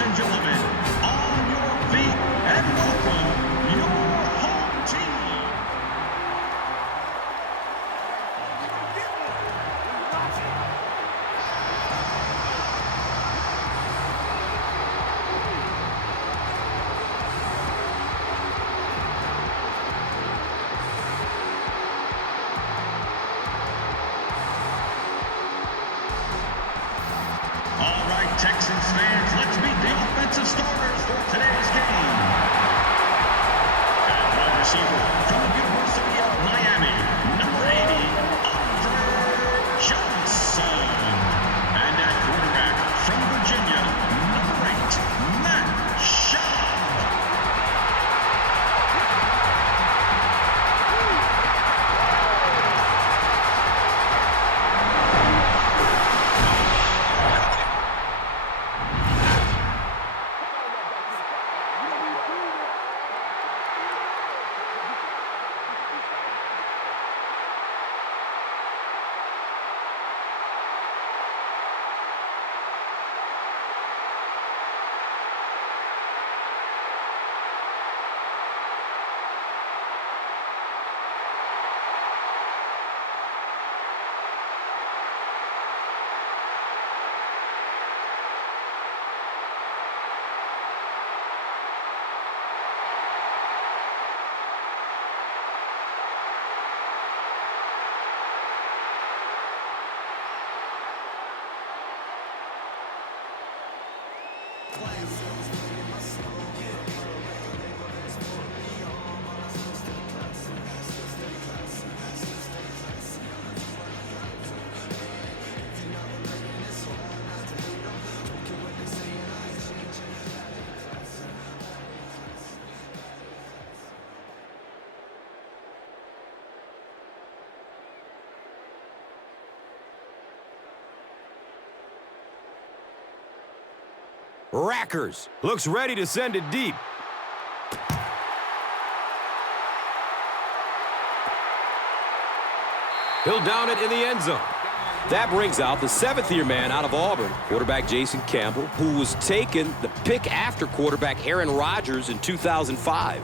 Ladies and gentlemen, on your feet and welcome your home team. All right, Texans fans, let's meet the offensive starters for today's game. At wide receiver from the University of Miami, number 80, Andre Johnson. And at quarterback from Virginia, number 8, Matt Schaub. Rackers looks ready to send it deep. He'll down it in the end zone. That brings out the seventh-year man out of Auburn, quarterback Jason Campbell, who was taken the pick after quarterback Aaron Rodgers in 2005.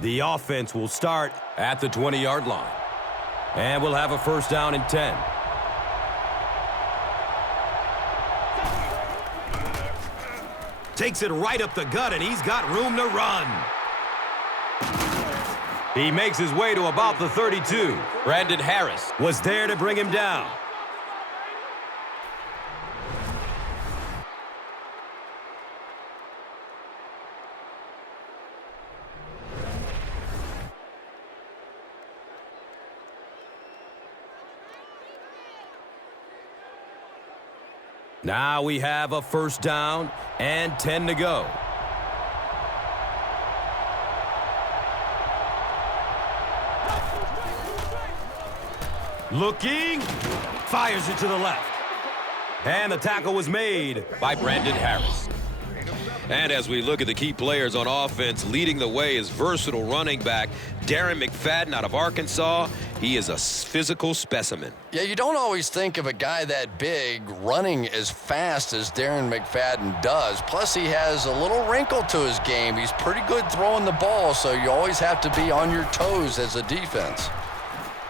The offense will start at the 20-yard line. And we'll have a first down and 10. Takes it right up the gut, and he's got room to run. He makes his way to about the 32. Brandon Harris was there to bring him down. Now we have a first down and 10 to go. Looking, fires it to the left. And the tackle was made by Brandon Harris. And as we look at the key players on offense, leading the way is versatile running back Darren McFadden out of Arkansas. He is a physical specimen. Yeah, you don't always think of a guy that big running as fast as Darren McFadden does. Plus, he has a little wrinkle to his game. He's pretty good throwing the ball, so you always have to be on your toes as a defense.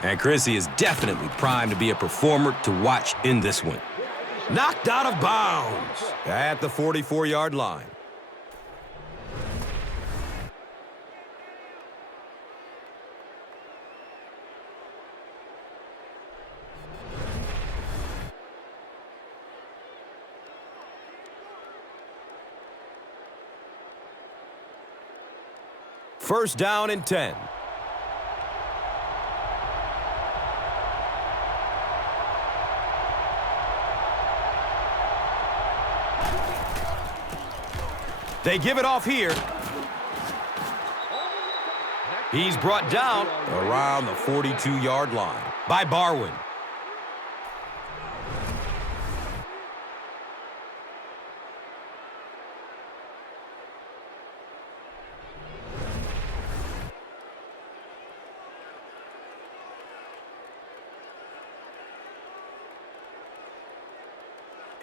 And Chrissy is definitely primed to be a performer to watch in this one. Knocked out of bounds at the 44-yard line. First down and 10. They give it off here. He's brought down around the 42-yard line by Barwin.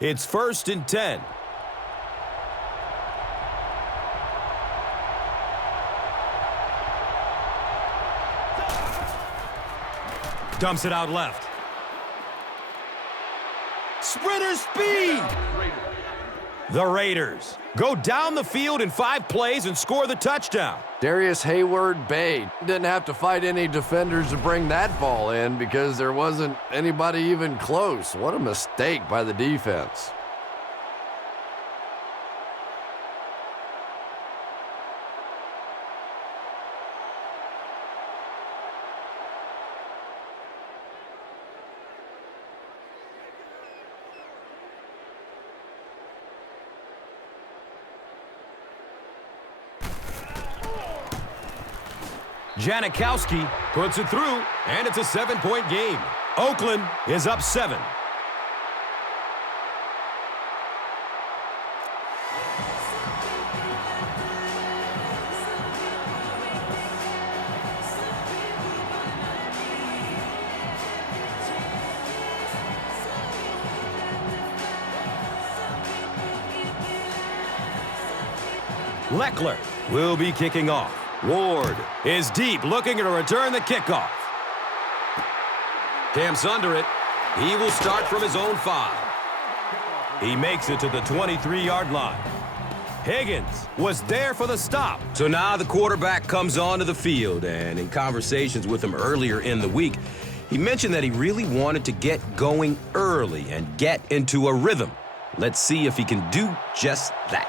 It's 1st and 10. Dumps it out left. Sprinter speed! The Raiders go down the field in 5 plays and score the touchdown. Darius Hayward-Bay didn't have to fight any defenders to bring that ball in because there wasn't anybody even close. What a mistake by the defense. Janikowski puts it through, and it's a 7-point game. Oakland is up 7. Leckler will be kicking off. Ward is deep, looking to return the kickoff. Camps under it. He will start from his own 5. He makes it to the 23-yard line. Higgins was there for the stop. So now the quarterback comes onto the field, and in conversations with him earlier in the week, he mentioned that he really wanted to get going early and get into a rhythm. Let's see if he can do just that.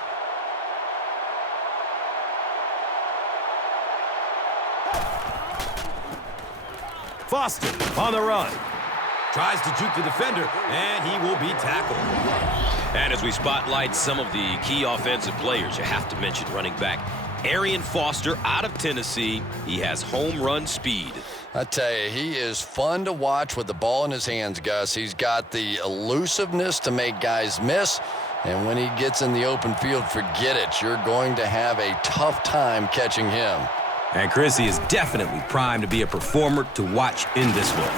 Foster on the run. Tries to juke the defender, and he will be tackled. And as we spotlight some of the key offensive players, you have to mention running back Arian Foster out of Tennessee. He has home run speed. I tell you, he is fun to watch with the ball in his hands, Gus. He's got the elusiveness to make guys miss, and when he gets in the open field, forget it. You're going to have a tough time catching him. And Chrissy is definitely primed to be a performer to watch in this one.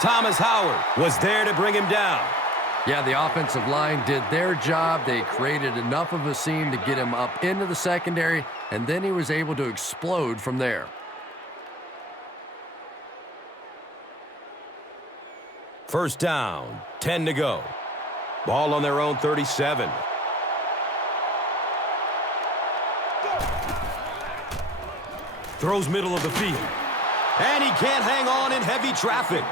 Thomas Howard was there to bring him down. Yeah, the offensive line did their job. They created enough of a seam to get him up into the secondary, and then he was able to explode from there. First down, 10 to go. Ball on their own 37. Throws middle of the field. And he can't hang on in heavy traffic.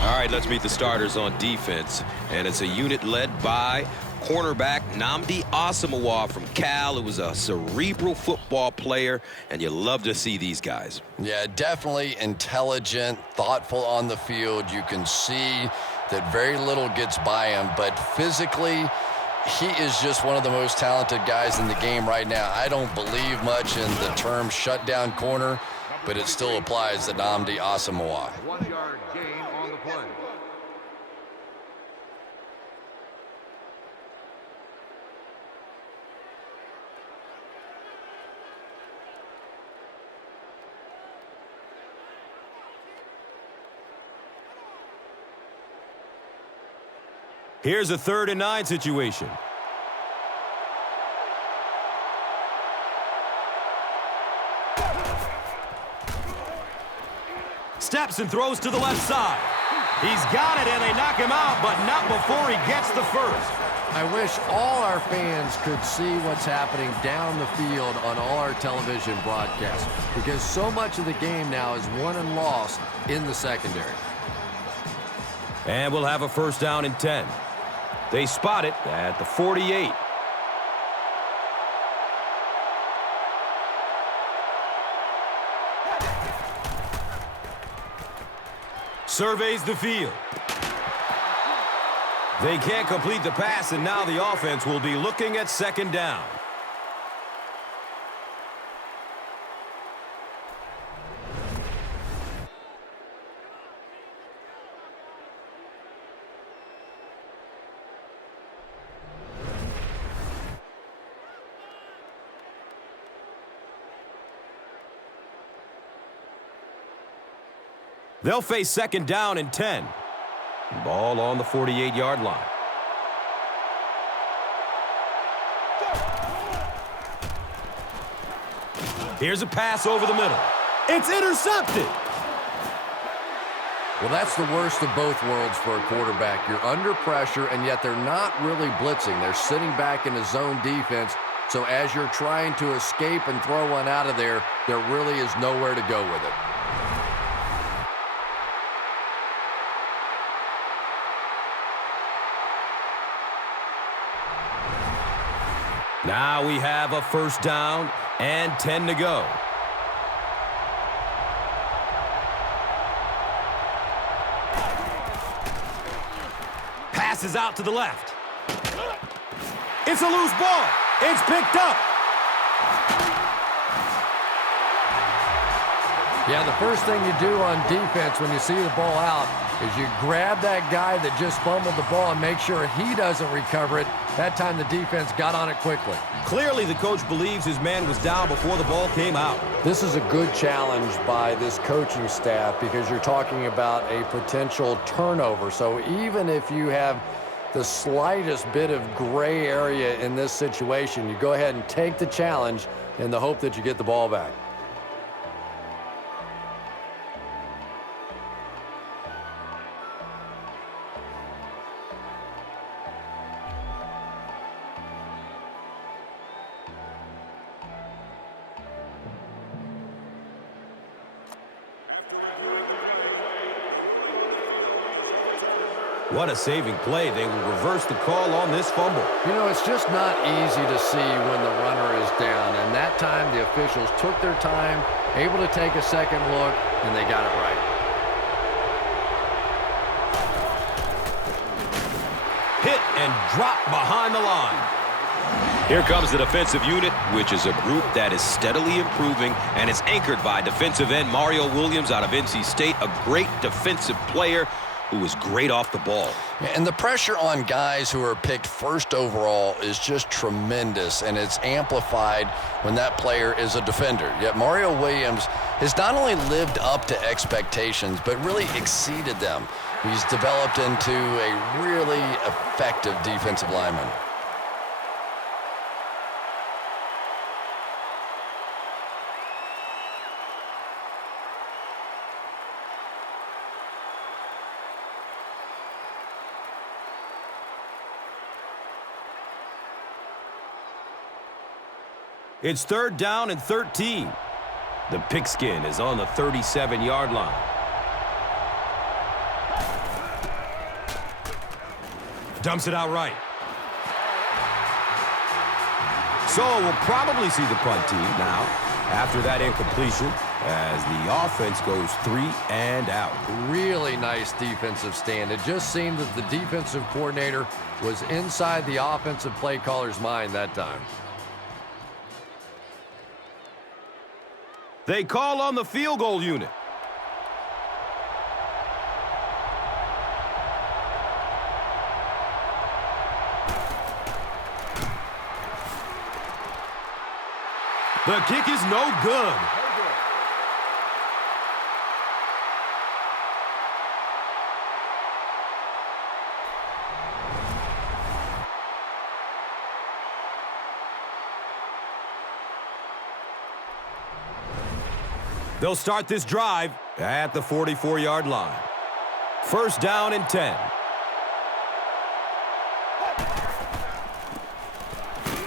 All right, let's meet the starters on defense. And it's a unit led by cornerback Nnamdi Asomugha from Cal, who was a cerebral football player, and you love to see these guys. Yeah, definitely intelligent, thoughtful on the field. You can see that very little gets by him, but physically, he is just one of the most talented guys in the game right now. I don't believe much in the term shutdown corner, but it still applies to Nnamdi Asomugha. 1-yard gain on the play. Here's a 3rd and 9 situation. Steps and throws to the left side. He's got it, and they knock him out, but not before he gets the first. I wish all our fans could see what's happening down the field on all our television broadcasts, because so much of the game now is won and lost in the secondary. And we'll have a first down and 10. They spot it at the 48. Surveys the field. They can't complete the pass, and now the offense will be looking at 2nd down. They'll face 2nd down and 10. Ball on the 48-yard line. Here's a pass over the middle. It's intercepted. Well, that's the worst of both worlds for a quarterback. You're under pressure, and yet they're not really blitzing. They're sitting back in a zone defense. So as you're trying to escape and throw one out of there, there really is nowhere to go with it. Now we have a first down and 10 to go. Passes out to the left. It's a loose ball. It's picked up. Yeah, the first thing you do on defense when you see the ball out is you grab that guy that just fumbled the ball and make sure he doesn't recover it. That time the defense got on it quickly. Clearly the coach believes his man was down before the ball came out. This is a good challenge by this coaching staff because you're talking about a potential turnover. So even if you have the slightest bit of gray area in this situation, you go ahead and take the challenge in the hope that you get the ball back. What a saving play. They will reverse the call on this fumble. You know, it's just not easy to see when the runner is down, and that time the officials took their time, able to take a second look, and they got it right. Hit and drop behind the line. Here comes the defensive unit, which is a group that is steadily improving, and it's anchored by defensive end Mario Williams out of NC State, a great defensive player who is great off the ball. And the pressure on guys who are picked first overall is just tremendous, and it's amplified when that player is a defender. Yet Mario Williams has not only lived up to expectations, but really exceeded them. He's developed into a really effective defensive lineman. It's third down and 13. The pigskin is on the 37-yard line. Dumps it out right. So we'll probably see the punt team now after that incompletion as the offense goes 3 and out. Really nice defensive stand. It just seemed that the defensive coordinator was inside the offensive play caller's mind that time. They call on the field goal unit. The kick is no good. They'll start this drive at the 44-yard line. First down and 10.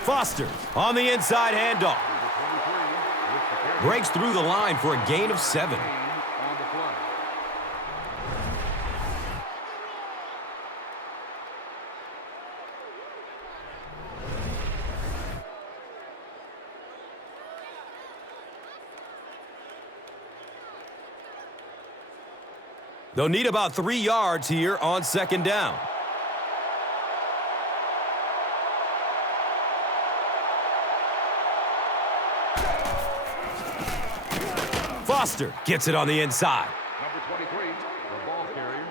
Foster on the inside handoff. Breaks through the line for a gain of 7. They'll need about 3 yards here on second down. Foster gets it on the inside. Number 23, the ball carrier.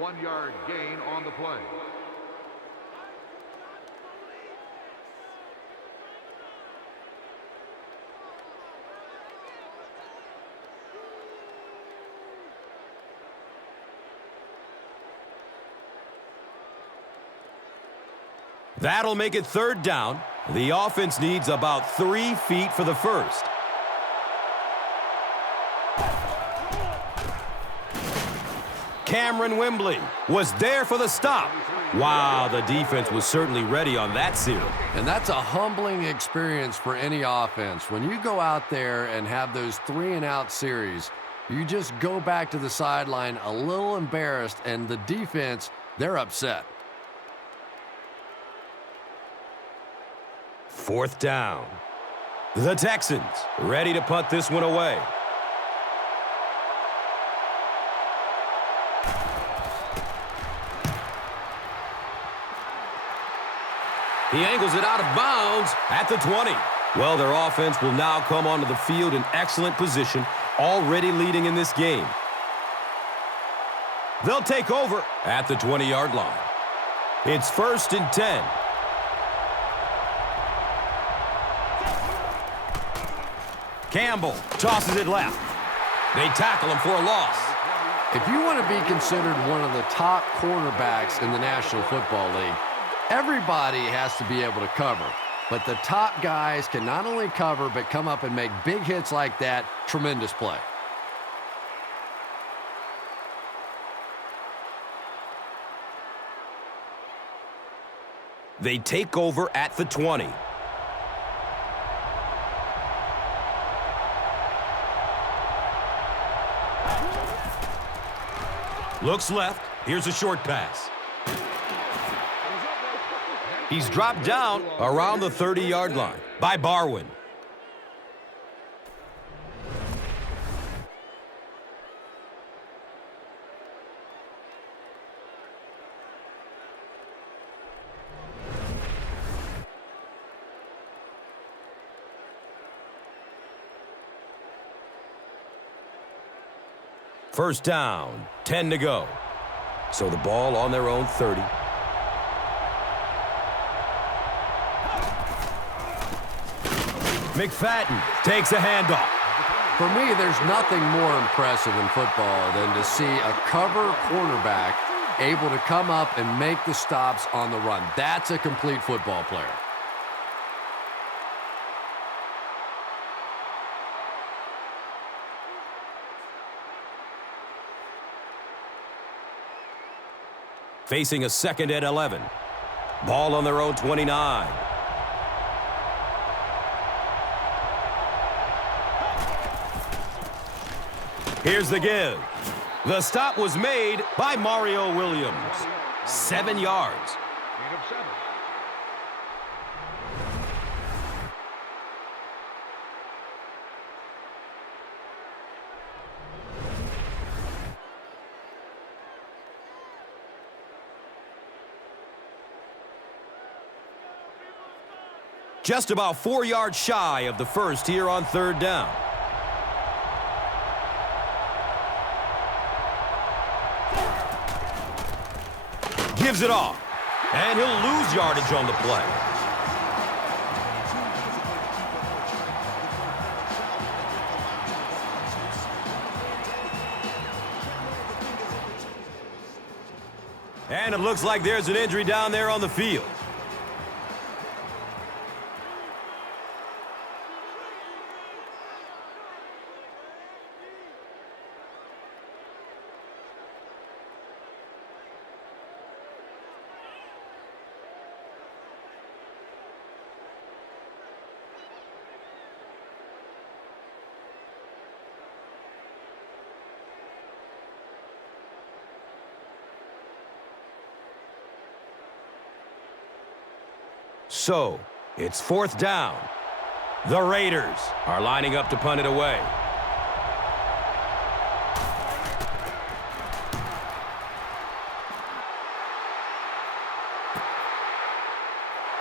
1-yard gain on the play. That'll make it third down The offense needs about 3 feet for the first. Cameron Wembley was there for the stop. Wow, the defense was certainly ready on that series. And that's a humbling experience for any offense. When you go out there and have those 3-and-out series, you just go back to the sideline a little embarrassed, and the defense, they're upset. 4th down. The Texans ready to punt this one away. He angles it out of bounds at the 20. Well, their offense will now come onto the field in excellent position, already leading in this game. They'll take over at the 20-yard line. It's 1st and 10. Campbell tosses it left. They tackle him for a loss. If you want to be considered one of the top cornerbacks in the National Football League, everybody has to be able to cover. But the top guys can not only cover, but come up and make big hits like that. Tremendous play. They take over at the 20. Looks left. Here's a short pass. He's dropped down around the 30-yard line by Barwin. First down, 10 to go. So the ball on their own 30. McFadden takes a handoff. For me, there's nothing more impressive in football than to see a cover cornerback able to come up and make the stops on the run. That's a complete football player. Facing a 2nd and 11. Ball on their own 29. Here's the give. The stop was made by Mario Williams. 7 yards. Gain of 7. Just about 4 yards shy of the first here on 3rd down. Gives it off, and he'll lose yardage on the play. And it looks like there's an injury down there on the field. So, it's 4th down. The Raiders are lining up to punt it away.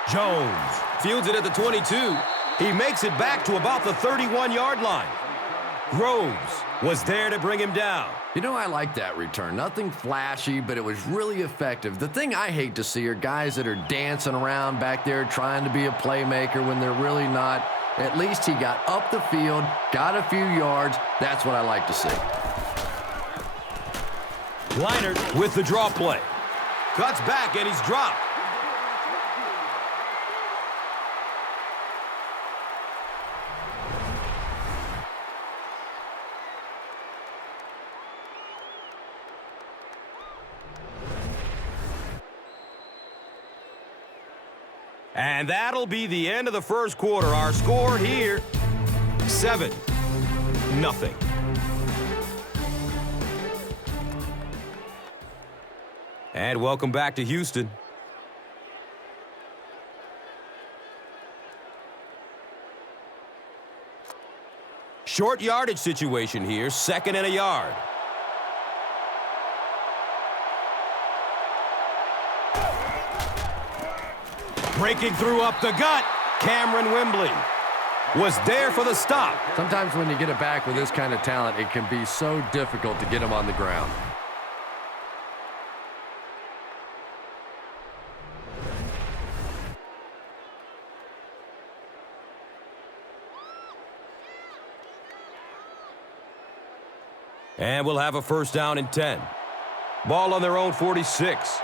Jones fields it at the 22. He makes it back to about the 31-yard line. Groves was there to bring him down. You know, I like that return. Nothing flashy, but it was really effective. The thing I hate to see are guys that are dancing around back there trying to be a playmaker when they're really not. At least he got up the field, got a few yards. That's what I like to see. Leinart with the draw play. Cuts back and he's dropped. And that'll be the end of the first quarter. Our score here, 7-0. And welcome back to Houston. Short yardage situation here, 2nd and a yard. Breaking through up the gut, Cameron Wembley was there for the stop. Sometimes when you get it back with this kind of talent, it can be so difficult to get him on the ground. And we'll have a 1st down and 10. Ball on their own 46.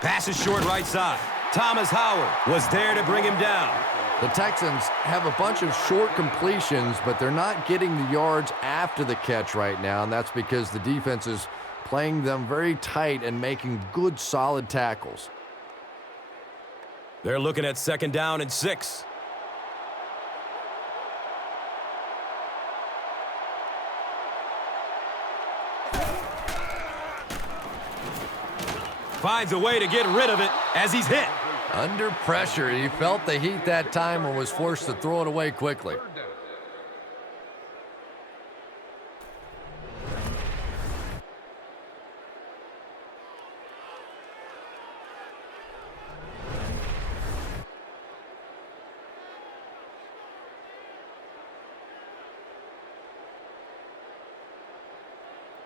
Pass is short right side. Thomas Howard was there to bring him down. The Texans have a bunch of short completions, but they're not getting the yards after the catch right now, and that's because the defense is playing them very tight and making good, solid tackles. They're looking at 2nd down and 6. Finds a way to get rid of it as he's hit. Under pressure, he felt the heat that time and was forced to throw it away quickly.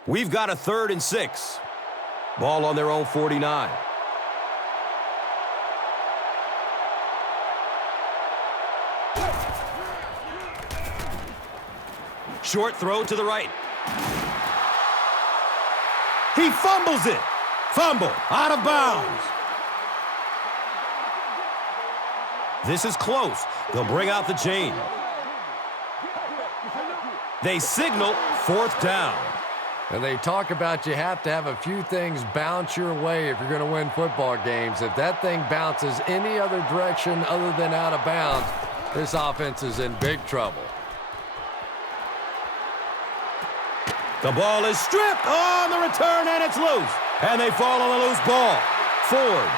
We've got a 3rd and 6. Ball on their own 49. Short throw to the right. He fumbles it. Fumble out of bounds. This is close. They'll bring out the chain. They signal 4th down. And they talk about you have to have a few things bounce your way if you're going to win football games. If that thing bounces any other direction other than out of bounds, this offense is in big trouble. The ball is stripped on the return, and it's loose. And they fall on a loose ball. Ford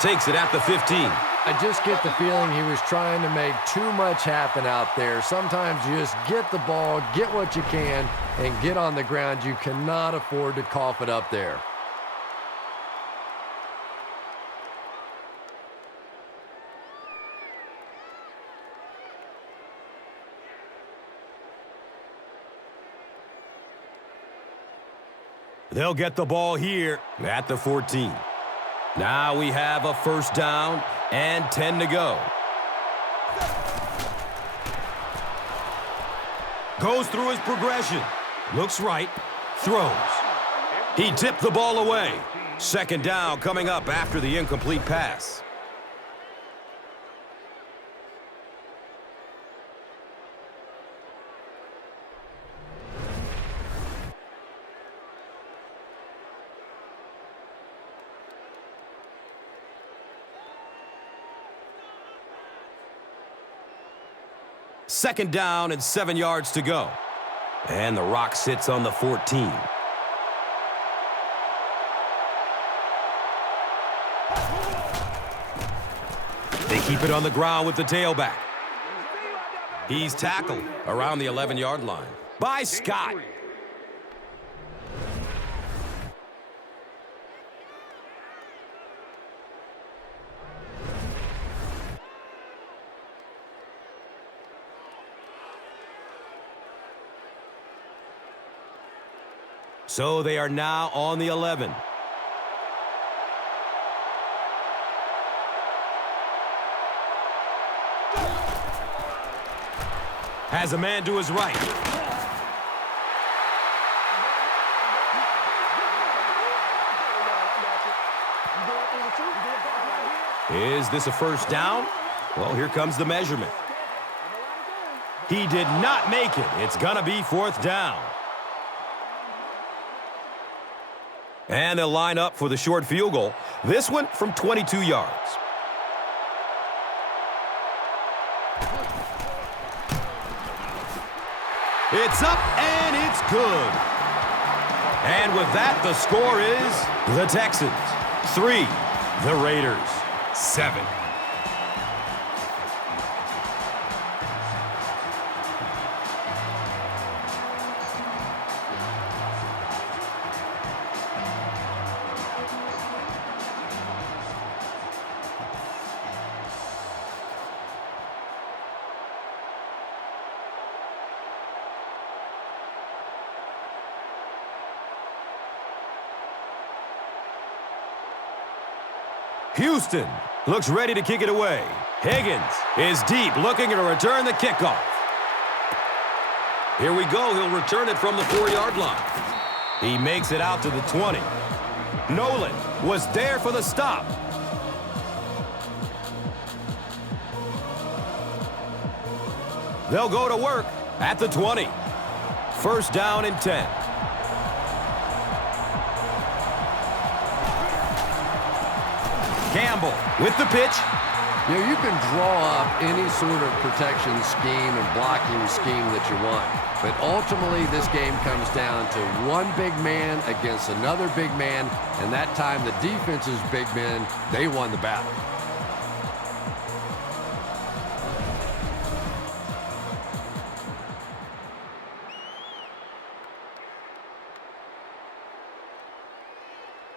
takes it at the 15. I just get the feeling he was trying to make too much happen out there. Sometimes you just get the ball, get what you can, and get on the ground. You cannot afford to cough it up there. They'll get the ball here at the 14. Now we have a 1st down and 10 to go. Goes through his progression. Looks right. Throws. He tipped the ball away. 2nd down coming up after the incomplete pass. Second down and 7 yards to go. And the rock sits on the 14. They keep it on the ground with the tailback. He's tackled around the 11-yard line by Scott. So they are now on the 11. Has a man to his right. Is this a 1st down? Well, here comes the measurement. He did not make it. It's going to be 4th down. And they'll line up for the short field goal. This one from 22 yards. It's up and it's good. And with that, the score is the Texans 3, the Raiders 7. Houston looks ready to kick it away. Higgins is deep, looking to return the kickoff. Here we go. He'll return it from the 4-yard line. He makes it out to the 20. Nolan was there for the stop. They'll go to work at the 20. First down and 10. Campbell with the pitch. You know, you can draw up any sort of protection scheme and blocking scheme that you want. But ultimately, this game comes down to one big man against another big man. And that time, the defense's big men, they won the battle.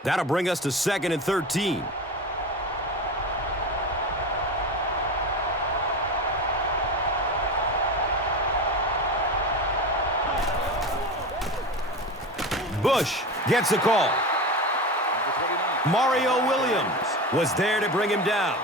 That'll bring us to 2nd and 13. Bush gets the call. Mario Williams was there to bring him down.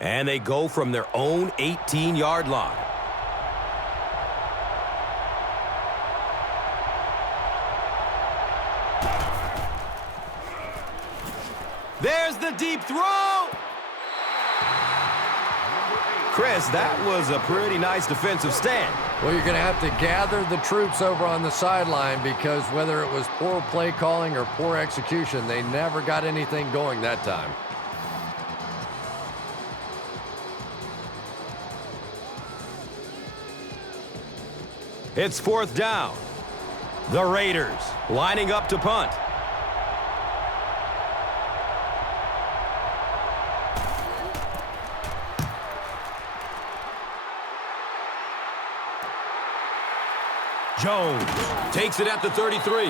And they go from their own 18-yard line. There's the deep throw. Chris, that was a pretty nice defensive stand. Well, you're going to have to gather the troops over on the sideline because whether it was poor play calling or poor execution, they never got anything going that time. It's 4th down. The Raiders lining up to punt. Jones takes it at the 33.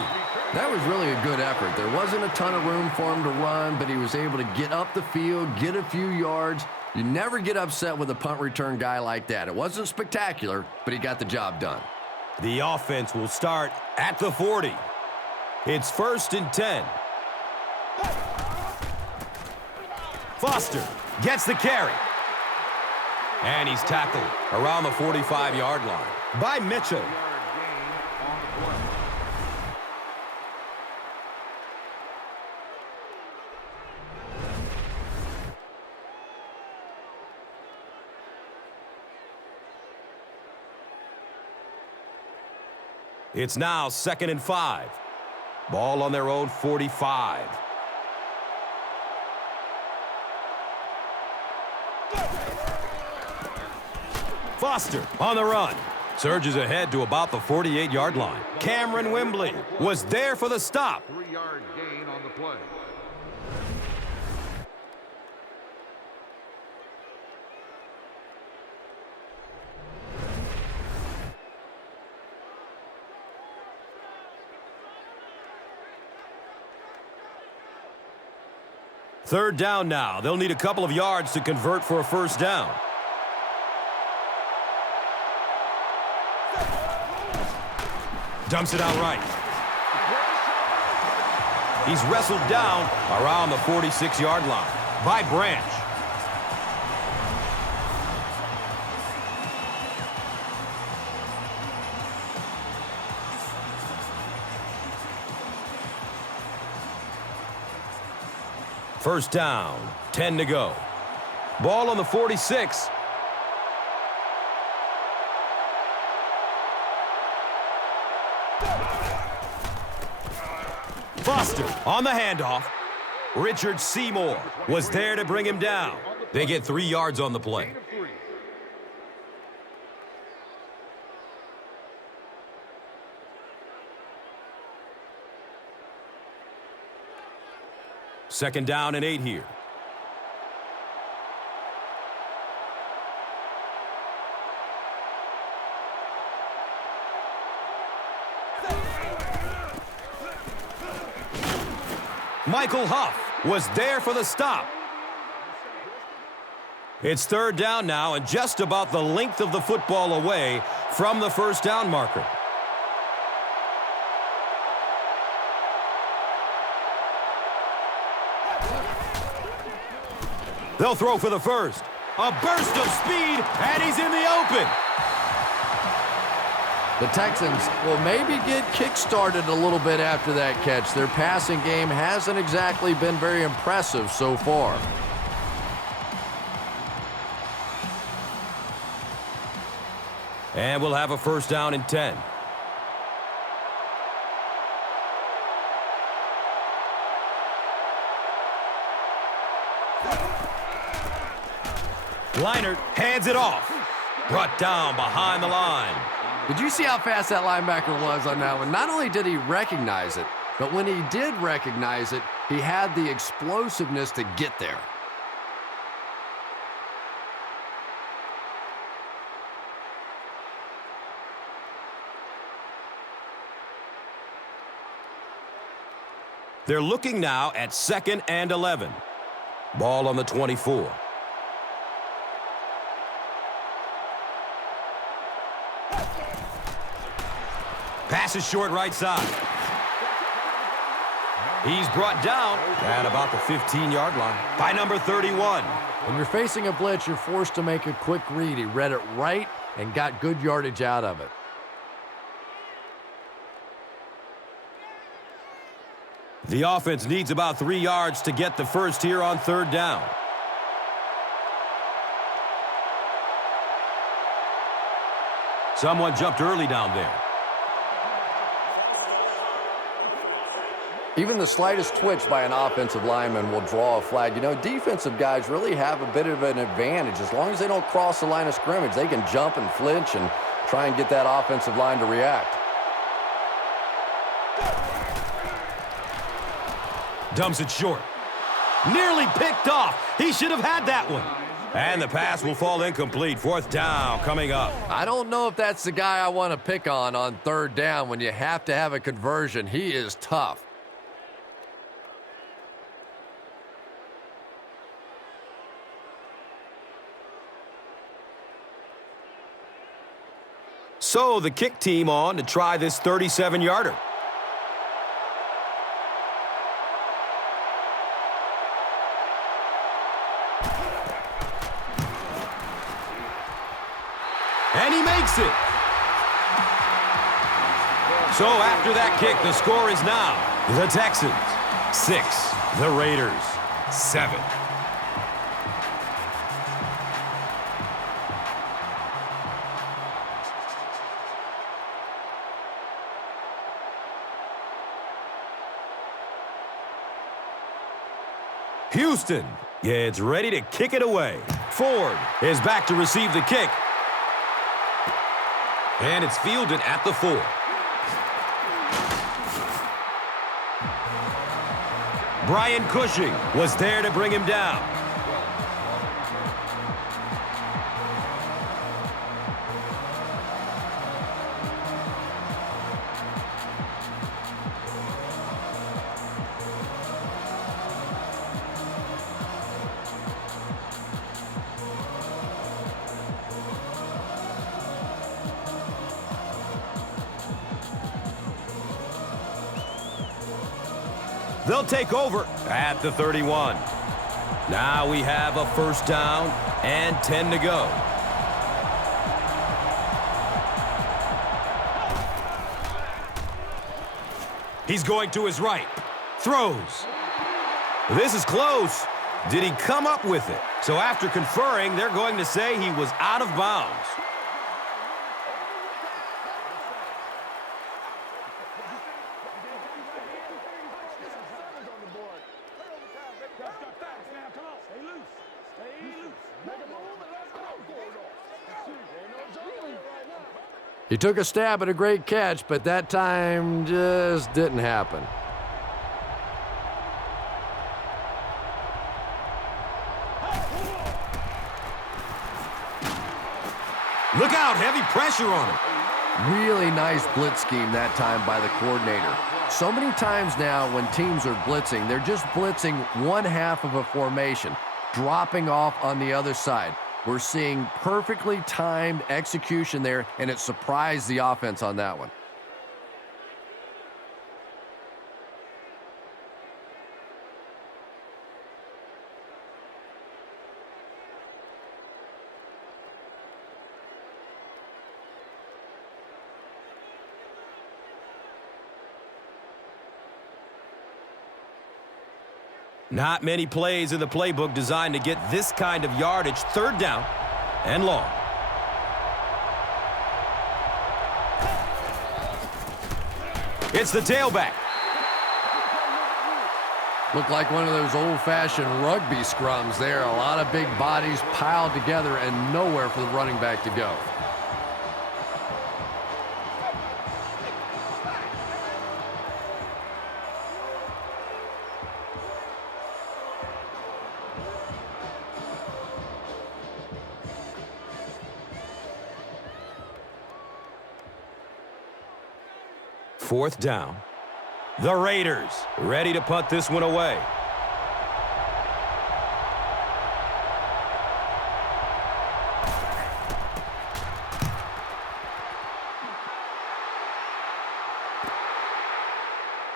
That was really a good effort. There wasn't a ton of room for him to run, but he was able to get up the field, get a few yards. You never get upset with a punt return guy like that. It wasn't spectacular, but he got the job done. The offense will start at the 40. It's 1st and 10. Foster gets the carry. And he's tackled around the 45-yard line by Mitchell. It's now 2nd and 5. Ball on their own 45. Foster on the run. Surges ahead to about the 48-yard line. Cameron Wembley was there for the stop. 3-yard gain on the play. Third down now. They'll need a couple of yards to convert for a first down. Dumps it out right. He's wrestled down around the 46-yard line by Branch. First down, 10 to go. Ball on the 46. Foster on the handoff. Richard Seymour was there to bring him down. They get 3 yards on the play. Second down and 8 here. Michael Huff was there for the stop. It's third down now and just about the length of the football away from the first down marker. They'll throw for the first. A burst of speed, and he's in the open. The Texans will maybe get kick-started a little bit after that catch. Their passing game hasn't exactly been very impressive so far. And we'll have a first down and 10. Leinart hands it off. Brought down behind the line. Did you see how fast that linebacker was on that one? Not only did he recognize it, but when he did recognize it, he had the explosiveness to get there. They're looking now at 2nd and 11. Ball on the 24. Pass is short right side. He's brought down at about the 15-yard line by number 31. When you're facing a blitz, you're forced to make a quick read. He read it right and got good yardage out of it. The offense needs about 3 yards to get the first here on third down. Someone jumped early down there. Even the slightest twitch by an offensive lineman will draw a flag. You know, defensive guys really have a bit of an advantage. As long as they don't cross the line of scrimmage, they can jump and flinch and try and get that offensive line to react. Dumps it short. Nearly picked off. He should have had that one. And the pass will fall incomplete. Fourth down coming up. I don't know if that's the guy I want to pick on third down when you have to have a conversion. He is tough. So the kick team on to try this 37-yarder. And he makes it. So after that kick, the score is now the Texans 6, the Raiders 7. Houston gets ready to kick it away. Ford is back to receive the kick. And it's fielded at the 4. Brian Cushing was there to bring him down. They'll take over at the 31. Now we have a first down and 10 to go. He's going to his right. Throws. This is close. Did he come up with it? So after conferring, they're going to say he was out of bounds. He took a stab at a great catch, but that time just didn't happen. Look out, heavy pressure on him. Really nice blitz scheme that time by the coordinator. So many times now when teams are blitzing, they're just blitzing one half of a formation, dropping off on the other side. We're seeing perfectly timed execution there, and it surprised the offense on that one. Not many plays in the playbook designed to get this kind of yardage. Third down and long. It's the tailback. Looked like one of those old-fashioned rugby scrums there. A lot of big bodies piled together and nowhere for the running back to go. Fourth down. The Raiders ready to punt this one away.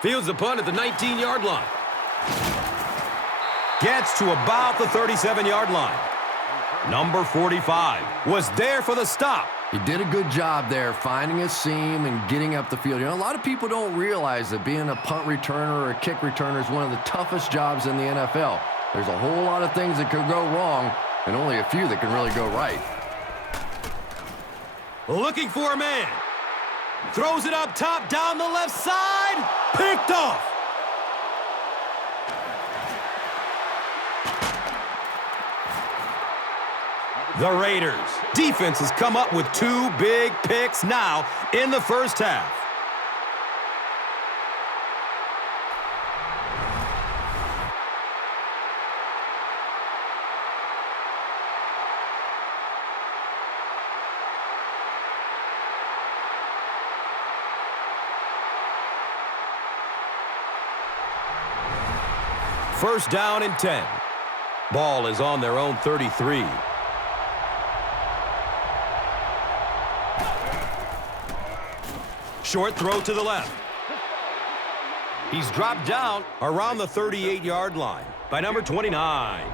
Fields the punt at the 19-yard line. Gets to about the 37-yard line. Number 45 was there for the stop. He did a good job there, finding a seam and getting up the field. You know, a lot of people don't realize that being a punt returner or a kick returner is one of the toughest jobs in the NFL. There's a whole lot of things that could go wrong and only a few that can really go right. Looking for a man. Throws it up top, down the left side. Picked off. The Raiders' defense has come up with two big picks now in the first half. First down and 10. Ball is on their own 33. Short throw to the left. He's dropped down around the 38-yard line by number 29.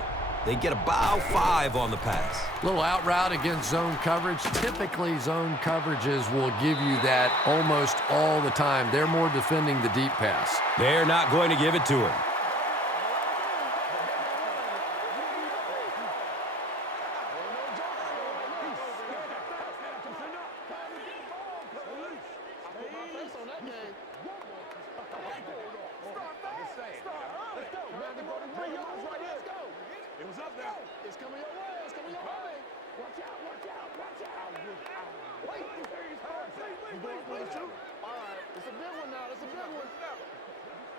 They get about 5 on the pass. Little out route against zone coverage. Typically, zone coverages will give you that almost all the time. They're more defending the deep pass. They're not going to give it to him.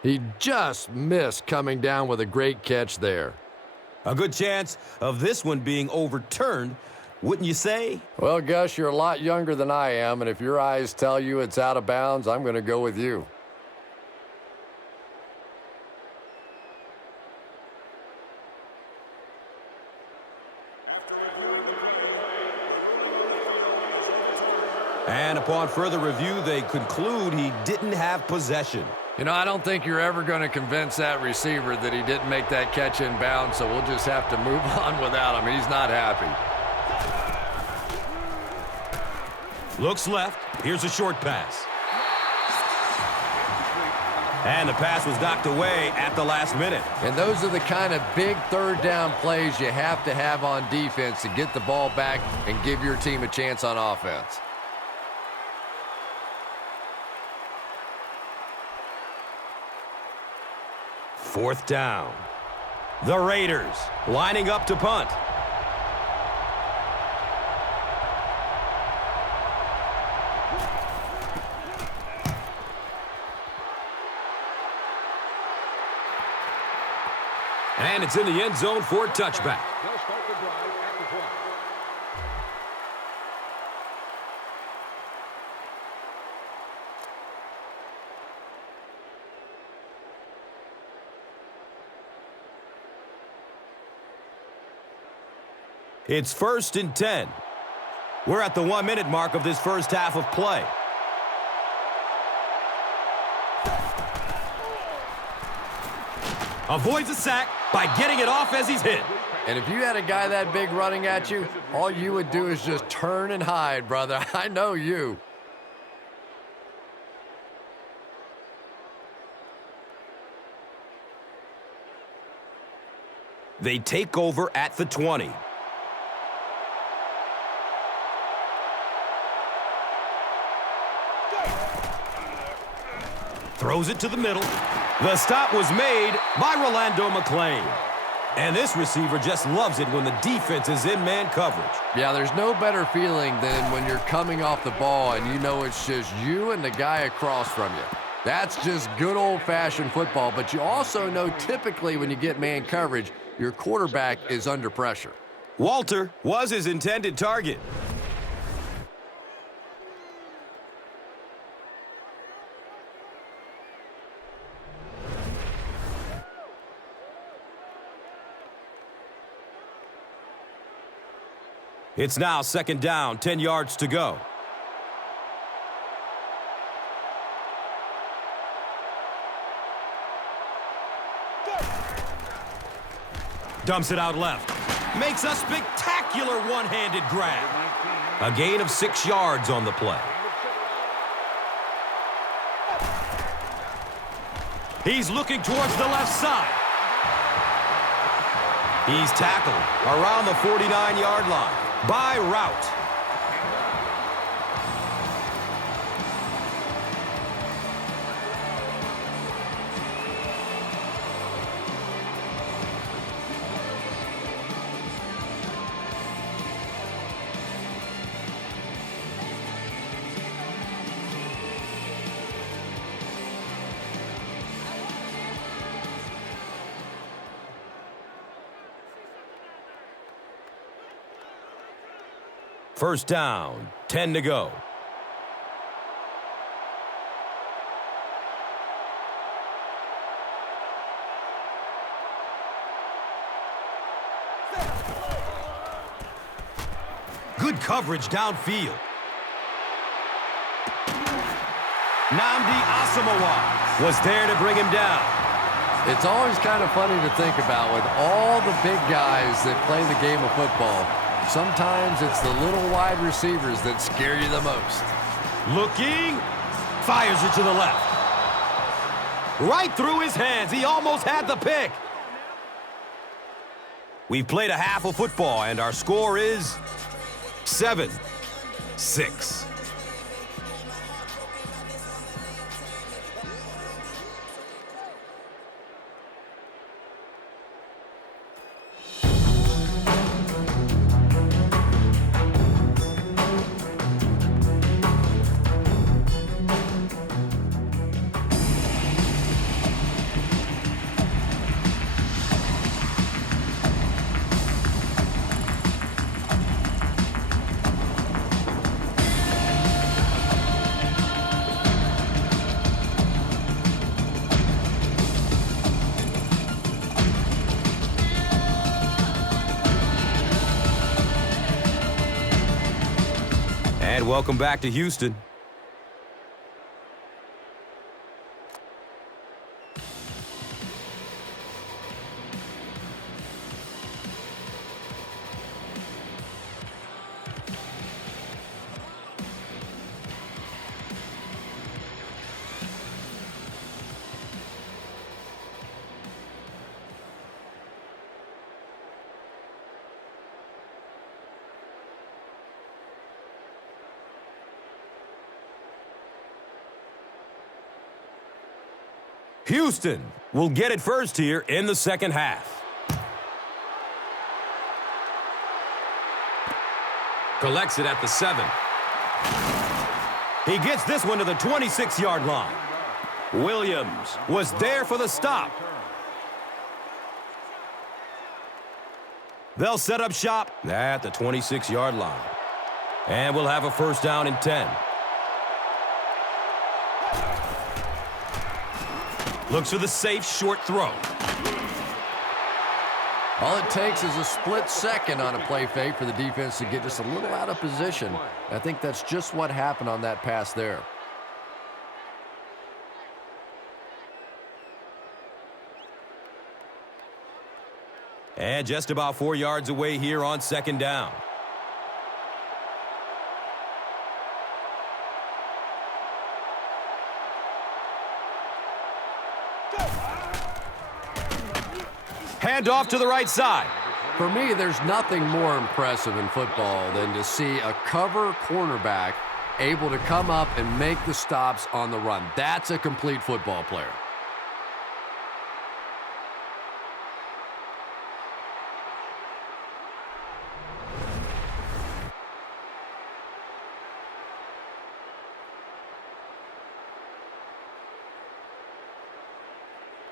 He just missed coming down with a great catch there. A good chance of this one being overturned, wouldn't you say? Well, Gus, you're a lot younger than I am, and if your eyes tell you it's out of bounds, I'm going to go with you. And upon further review, they conclude he didn't have possession. You know, I don't think you're ever going to convince that receiver that he didn't make that catch in bounds, so we'll just have to move on without him. He's not happy. Looks left. Here's a short pass. And the pass was knocked away at the last minute. And those are the kind of big third down plays you have to have on defense to get the ball back and give your team a chance on offense. Fourth down. The Raiders lining up to punt. And it's in the end zone for a touchback. They'll start the drive at the 12. It's 1st and 10. We're at the 1-minute mark of this first half of play. Avoids a sack by getting it off as he's hit. And if you had a guy that big running at you, all you would do is just turn and hide, brother. I know you. They take over at the 20. Throws it to the middle. The stop was made by Rolando McClain. And this receiver just loves it when the defense is in man coverage. Yeah, there's no better feeling than when you're coming off the ball and you know it's just you and the guy across from you. That's just good old-fashioned football, but you also know typically when you get man coverage, your quarterback is under pressure. Walter was his intended target. It's now 2nd down, 10 yards to go. Dumps it out left. Makes a spectacular one-handed grab. A gain of 6 yards on the play. He's looking towards the left side. He's tackled around the 49-yard line by Route. First down, 10 to go. Good coverage downfield. Nnamdi Asamoah was there to bring him down. It's always kind of funny to think about with all the big guys that play the game of football. Sometimes it's the little wide receivers that scare you the most. Looking, fires it to the left. Right through his hands. He almost had the pick. We've played a half of football, and our score is 7-6. And welcome back to Houston. Houston will get it first here in the second half. Collects it at the 7. He gets this one to the 26-yard line. Williams was there for the stop. They'll set up shop at the 26-yard line. And we'll have a first down and 10. Looks for the safe short throw. All it takes is a split second on a play fake for the defense to get just a little out of position. I think that's just what happened on that pass there. And just about 4 yards away here on second down. Hand off to the right side. For me, there's nothing more impressive in football than to see a cover cornerback able to come up and make the stops on the run. That's a complete football player.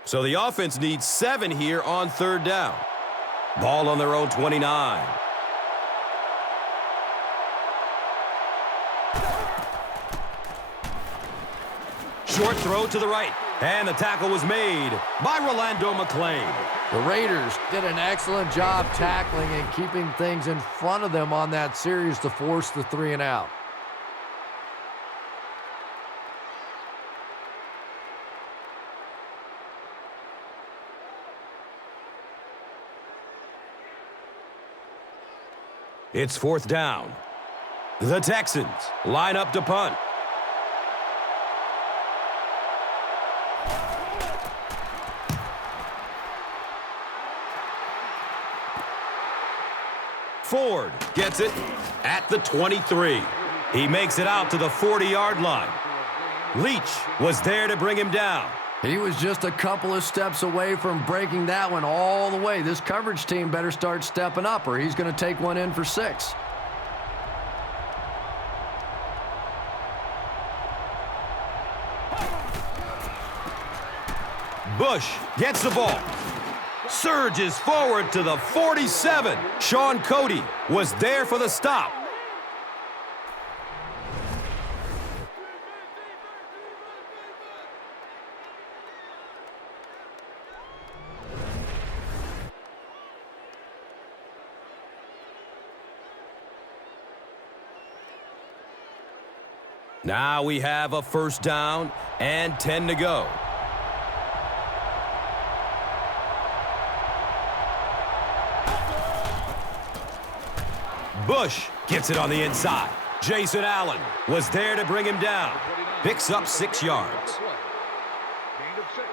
So the offense needs 7 here on third down. Ball on their own 29. Short throw to the right. And the tackle was made by Rolando McClain. The Raiders did an excellent job tackling and keeping things in front of them on that series to force the 3 and out. It's fourth down. The Texans line up to punt. Ford gets it at the 23. He makes it out to the 40-yard line. Leach was there to bring him down. He was just a couple of steps away from breaking that one all the way. This coverage team better start stepping up or he's going to take one in for 6. Bush gets the ball. Surges forward to the 47. Sean Cody was there for the stop. Now we have a first down and 10 to go. Bush gets it on the inside. Jason Allen was there to bring him down. Picks up 6 yards. Gain of 6.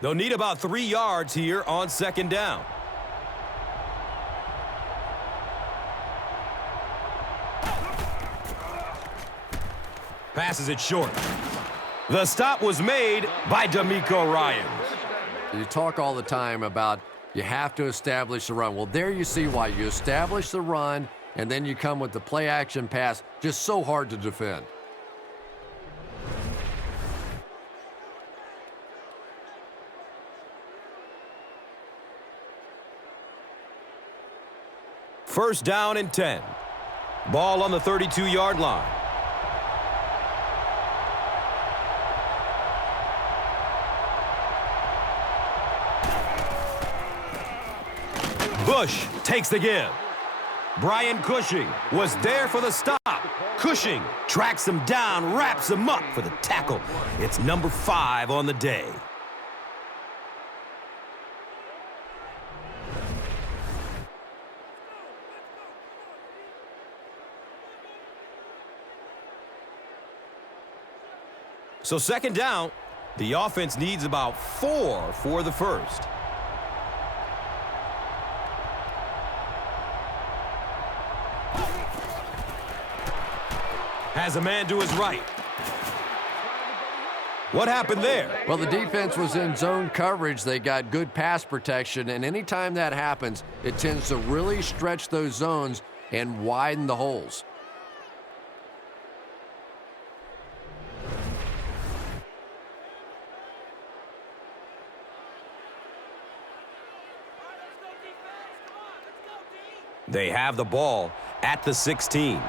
They'll need about 3 yards here on second down. Passes it short. The stop was made by D'Amico Ryans. You talk all the time about you have to establish the run. Well, there you see why. You establish the run, and then you come with the play-action pass. Just so hard to defend. First down and 10. Ball on the 32-yard line. Bush takes the give. Brian Cushing was there for the stop. Cushing tracks him down, wraps him up for the tackle. It's number 5 on the day. So second down, The offense needs about 4 for the first. Has a man to his right. What happened there? Well, the defense was in zone coverage. They got good pass protection, and anytime that happens, it tends to really stretch those zones and widen the holes. They have the ball at the 16.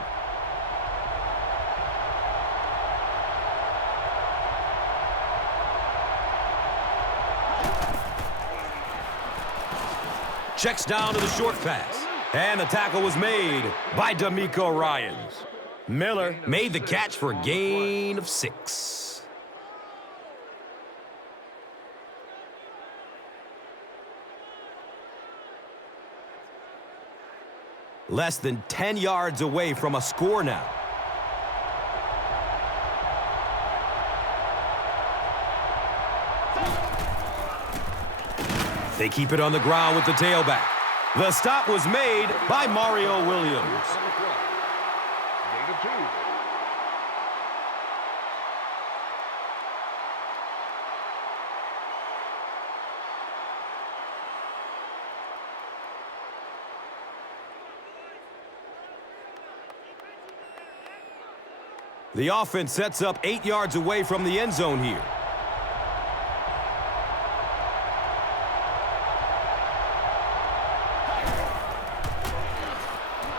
Checks down to the short pass. And the tackle was made by D'Amico Ryans. Miller made the catch for a gain of 6. Less than 10 yards away from a score now. They keep it on the ground with the tailback. The stop was made by Mario Williams. Gain of 2. The offense sets up 8 yards away from the end zone here.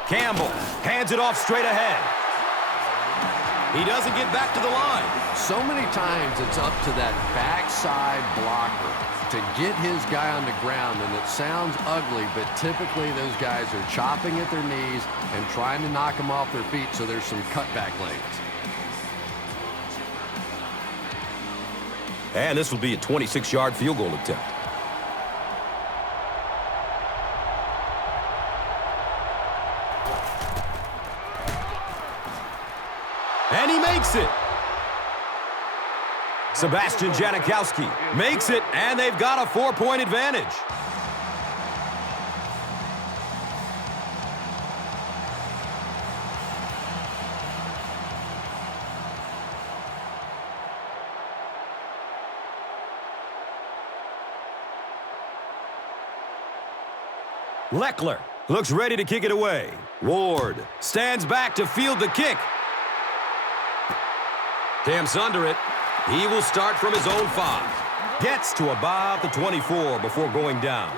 Campbell hands it off straight ahead. He doesn't get back to the line. So many times it's up to that backside blocker to get his guy on the ground, and it sounds ugly, but typically those guys are chopping at their knees and trying to knock them off their feet, so there's some cutback lanes. And this will be a 26-yard field goal attempt. And he makes it. Sebastian Janikowski makes it, and they've got a 4-point advantage. Leckler looks ready to kick it away. Ward stands back to field the kick. Camps under it. He will start from his own 5. Gets to about the 24 before going down.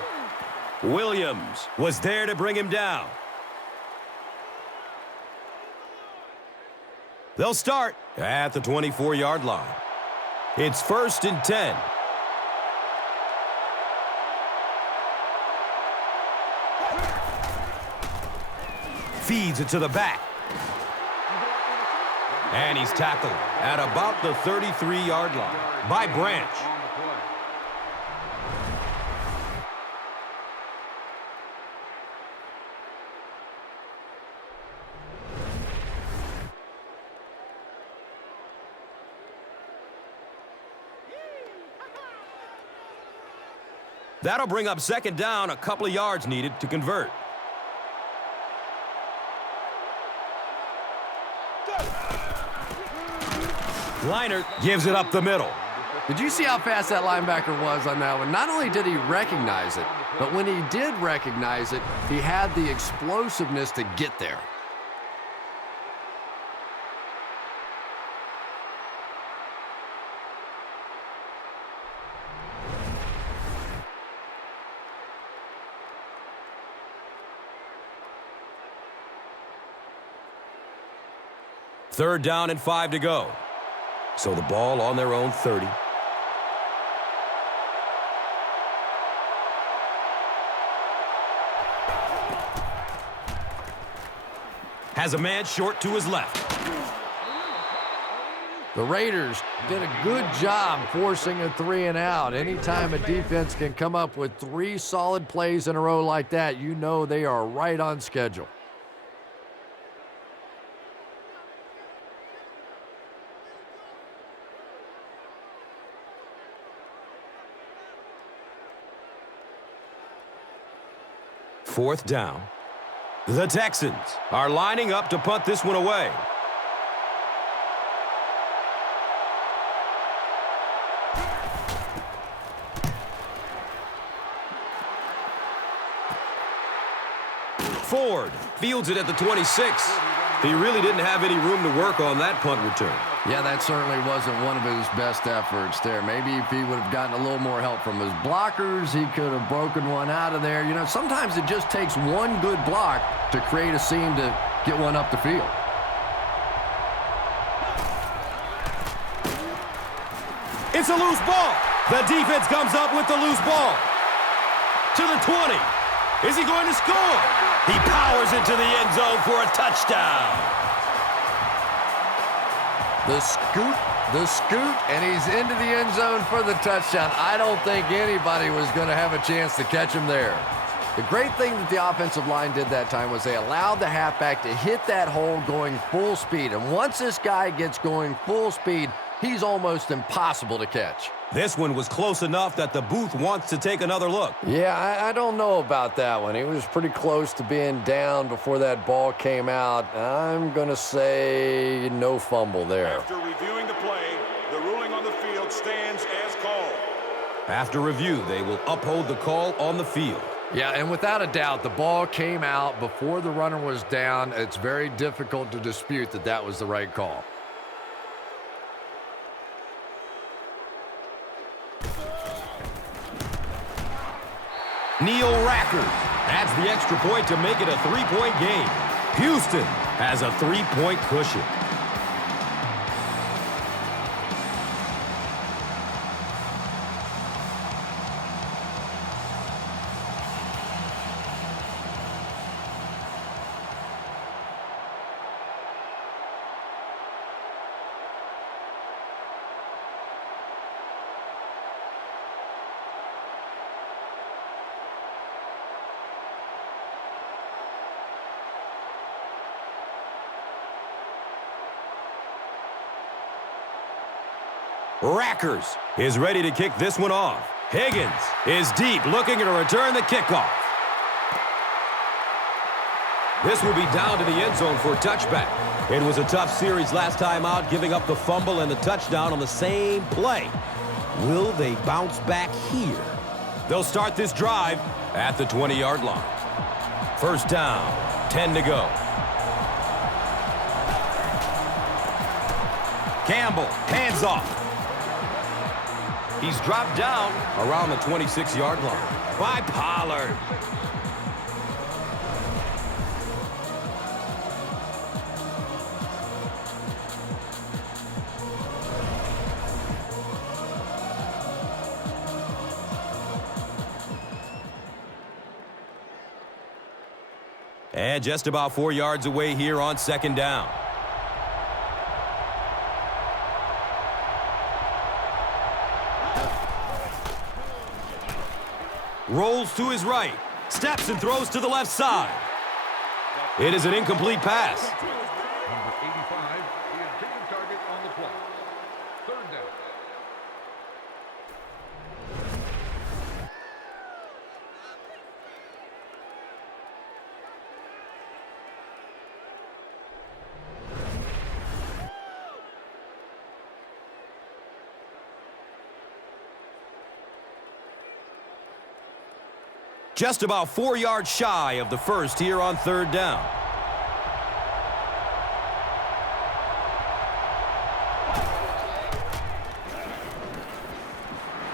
Williams was there to bring him down. They'll start at the 24-yard line. It's 1st and 10. Feeds it to the back. And he's tackled at about the 33-yard line by Branch. That'll bring up 2nd down, a couple of yards needed to convert. Leinart gives it up the middle. Did you see how fast that linebacker was on that one? Not only did he recognize it, but when he did recognize it, he had the explosiveness to get there. Third down and 5 to go. So the ball on their own 30. Has a man short to his left. The Raiders did a good job forcing a 3-and-out. Anytime a defense can come up with 3 solid plays in a row like that, you know they are right on schedule. 4th down. The Texans are lining up to punt this one away. Ford fields it at the 26. He really didn't have any room to work on that punt return. Yeah, that certainly wasn't one of his best efforts there. Maybe if he would have gotten a little more help from his blockers, he could have broken one out of there. You know, sometimes it just takes one good block to create a seam to get one up the field. It's a loose ball. The defense comes up with the loose ball. To the 20. Is he going to score? He powers into the end zone for a touchdown. The scoot, and he's into the end zone for the touchdown. I don't think anybody was going to have a chance to catch him there. The great thing that the offensive line did that time was they allowed the halfback to hit that hole going full speed. And once this guy gets going full speed, he's almost impossible to catch. This one was close enough that the booth wants to take another look. Yeah, I don't know about that one. He was pretty close to being down before that ball came out. I'm going to say no fumble there. After reviewing the play, the ruling on the field stands as called. After review, they will uphold the call on the field. Yeah, and without a doubt, the ball came out before the runner was down. It's very difficult to dispute that that was the right call. Neil Rackers adds the extra point to make it a 3-point game. Houston has a 3-point cushion. Rackers is ready to kick this one off. Higgins is deep, looking to return the kickoff. This will be down to the end zone for a touchback. It was a tough series last time out, giving up the fumble and the touchdown on the same play. Will they bounce back here? They'll start this drive at the 20-yard line. 1st down, 10 to go. Campbell, hands off. He's dropped down around the 26-yard line by Pollard. And just about 4 yards away here on 2nd down. Rolls to his right, steps and throws to the left side. It is an incomplete pass. Number 85, the intended target on the play. 3rd down. Just about 4 yards shy of the first here on 3rd down.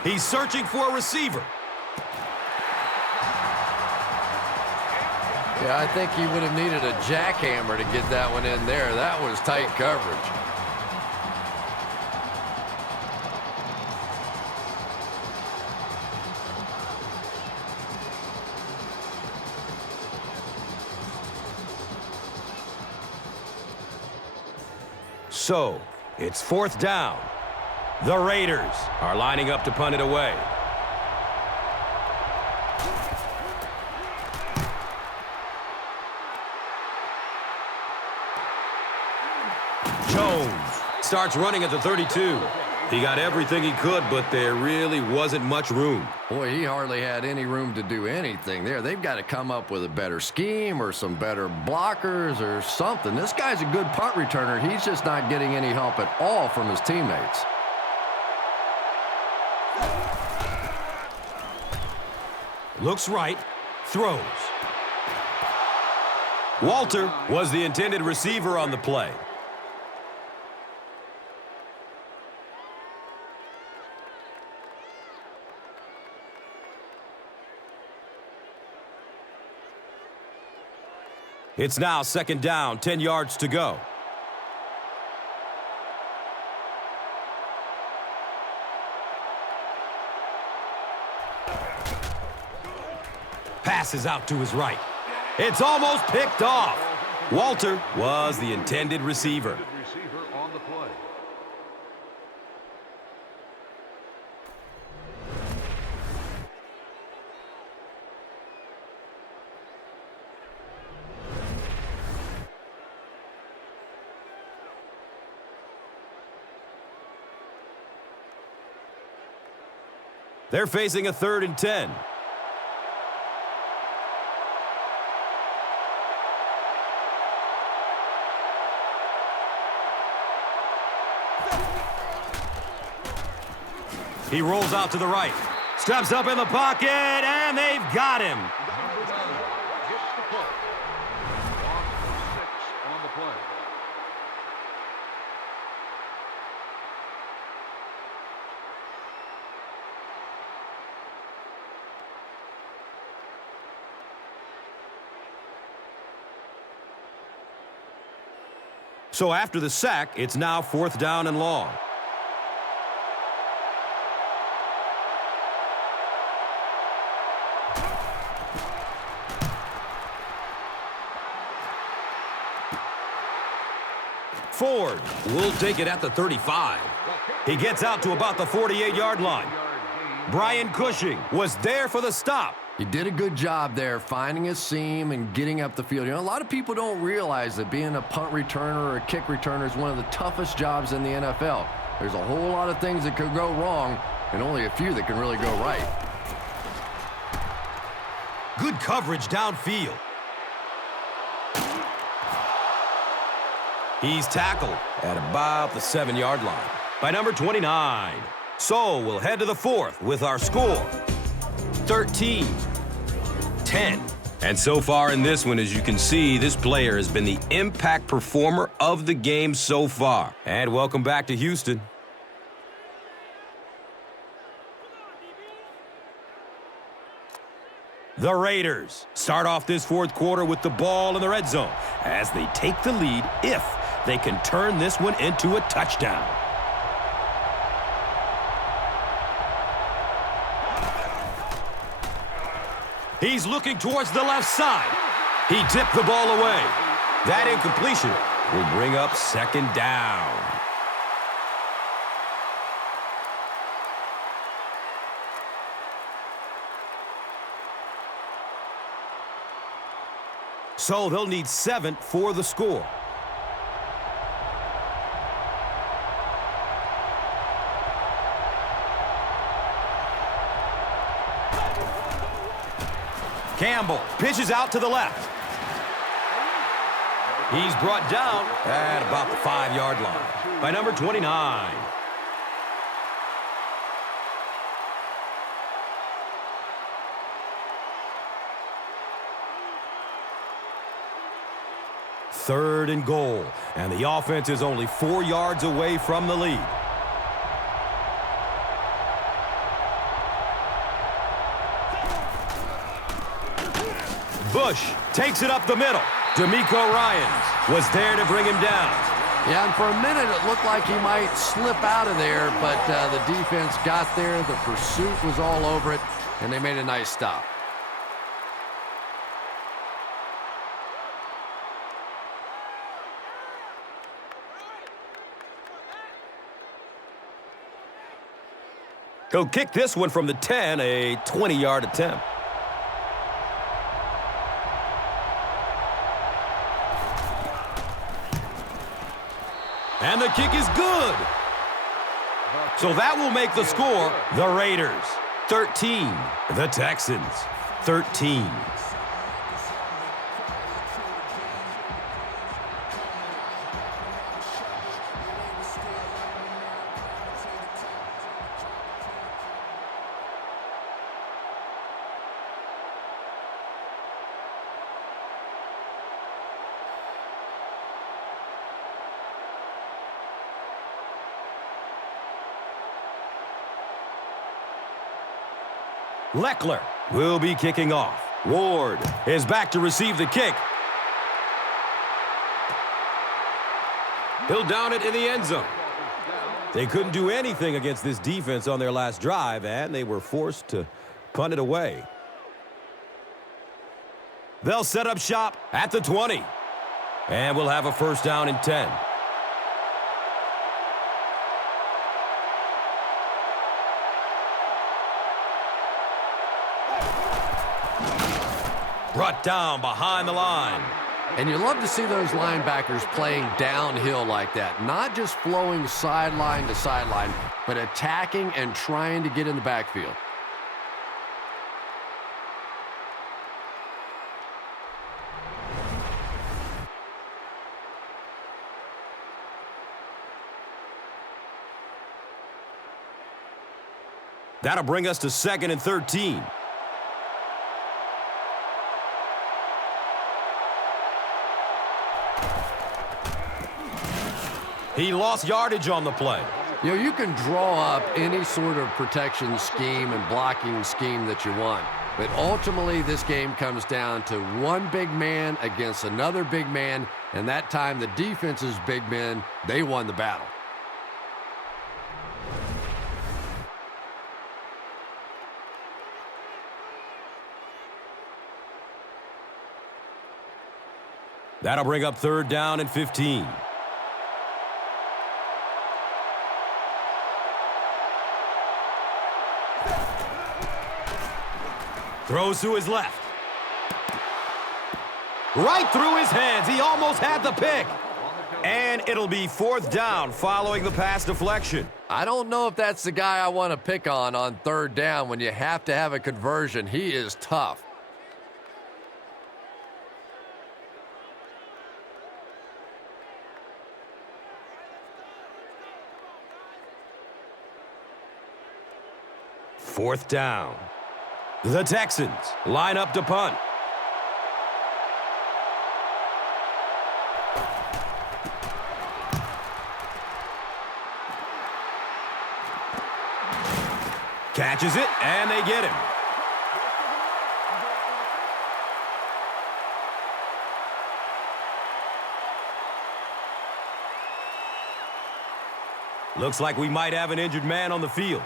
He's searching for a receiver. Yeah, I think he would have needed a jackhammer to get that one in there. That was tight coverage. So, it's 4th down. The Raiders are lining up to punt it away. Jones starts running at the 32. He got everything he could, but there really wasn't much room. Boy, he hardly had any room to do anything there. They've got to come up with a better scheme or some better blockers or something. This guy's a good punt returner. He's just not getting any help at all from his teammates. Looks right, throws. Walter was the intended receiver on the play. It's now 2nd down, 10 yards to go. Passes out to his right. It's almost picked off. Walter was the intended receiver. Receiver on the play. They're facing a 3rd and 10. He rolls out to the right, steps up in the pocket, and they've got him. Gets the pull. Loss of 6 on the play. So after the sack, it's now 4th down and long. Ford will take it at the 35. He gets out to about the 48-yard line. Brian Cushing was there for the stop. He did a good job there finding a seam and getting up the field. You know, a lot of people don't realize that being a punt returner or a kick returner is one of the toughest jobs in the NFL. There's a whole lot of things that could go wrong and only a few that can really go right. Good coverage downfield. He's tackled at about the 7-yard line by number 29. So we'll head to the 4th with our score, 13-10. And so far in this one, as you can see, this player has been the impact performer of the game so far. And welcome back to Houston. The Raiders start off this 4th quarter with the ball in the red zone as they take the lead if they can turn this one into a touchdown. He's looking towards the left side. He tipped the ball away. That incompletion will bring up 2nd down. So they'll need 7 for the score. Campbell pitches out to the left. He's brought down at about the 5-yard line by number 29. Third and goal, and the offense is only 4 yards away from the lead. Bush takes it up the middle. D'Amico Ryans was there to bring him down. Yeah, and for a minute it looked like he might slip out of there, but the defense got there. The pursuit was all over it, and they made a nice stop. He'll kick this one from the 10, a 20-yard attempt. And the kick is good. So that will make the score the Raiders 13, the Texans 13. Leckler will be kicking off. Ward is back to receive the kick. He'll down it in the end zone. They couldn't do anything against this defense on their last drive, and they were forced to punt it away. They'll set up shop at the 20. And we'll have a first down and 10. Brought down behind the line. And you love to see those linebackers playing downhill like that. Not just flowing sideline to sideline, but attacking and trying to get in the backfield. That'll bring us to 2nd and 13. He lost yardage on the play. You know, you can draw up any sort of protection scheme and blocking scheme that you want. But ultimately, this game comes down to one big man against another big man. And that time, the defense's big men, they won the battle. That'll bring up 3rd down and 15. Throws to his left. Right through his hands. He almost had the pick. And it'll be 4th down following the pass deflection. I don't know if that's the guy I want to pick on 3rd down when you have to have a conversion. He is tough. Fourth down. The Texans line up to punt. Catches it, and they get him. Looks like we might have an injured man on the field.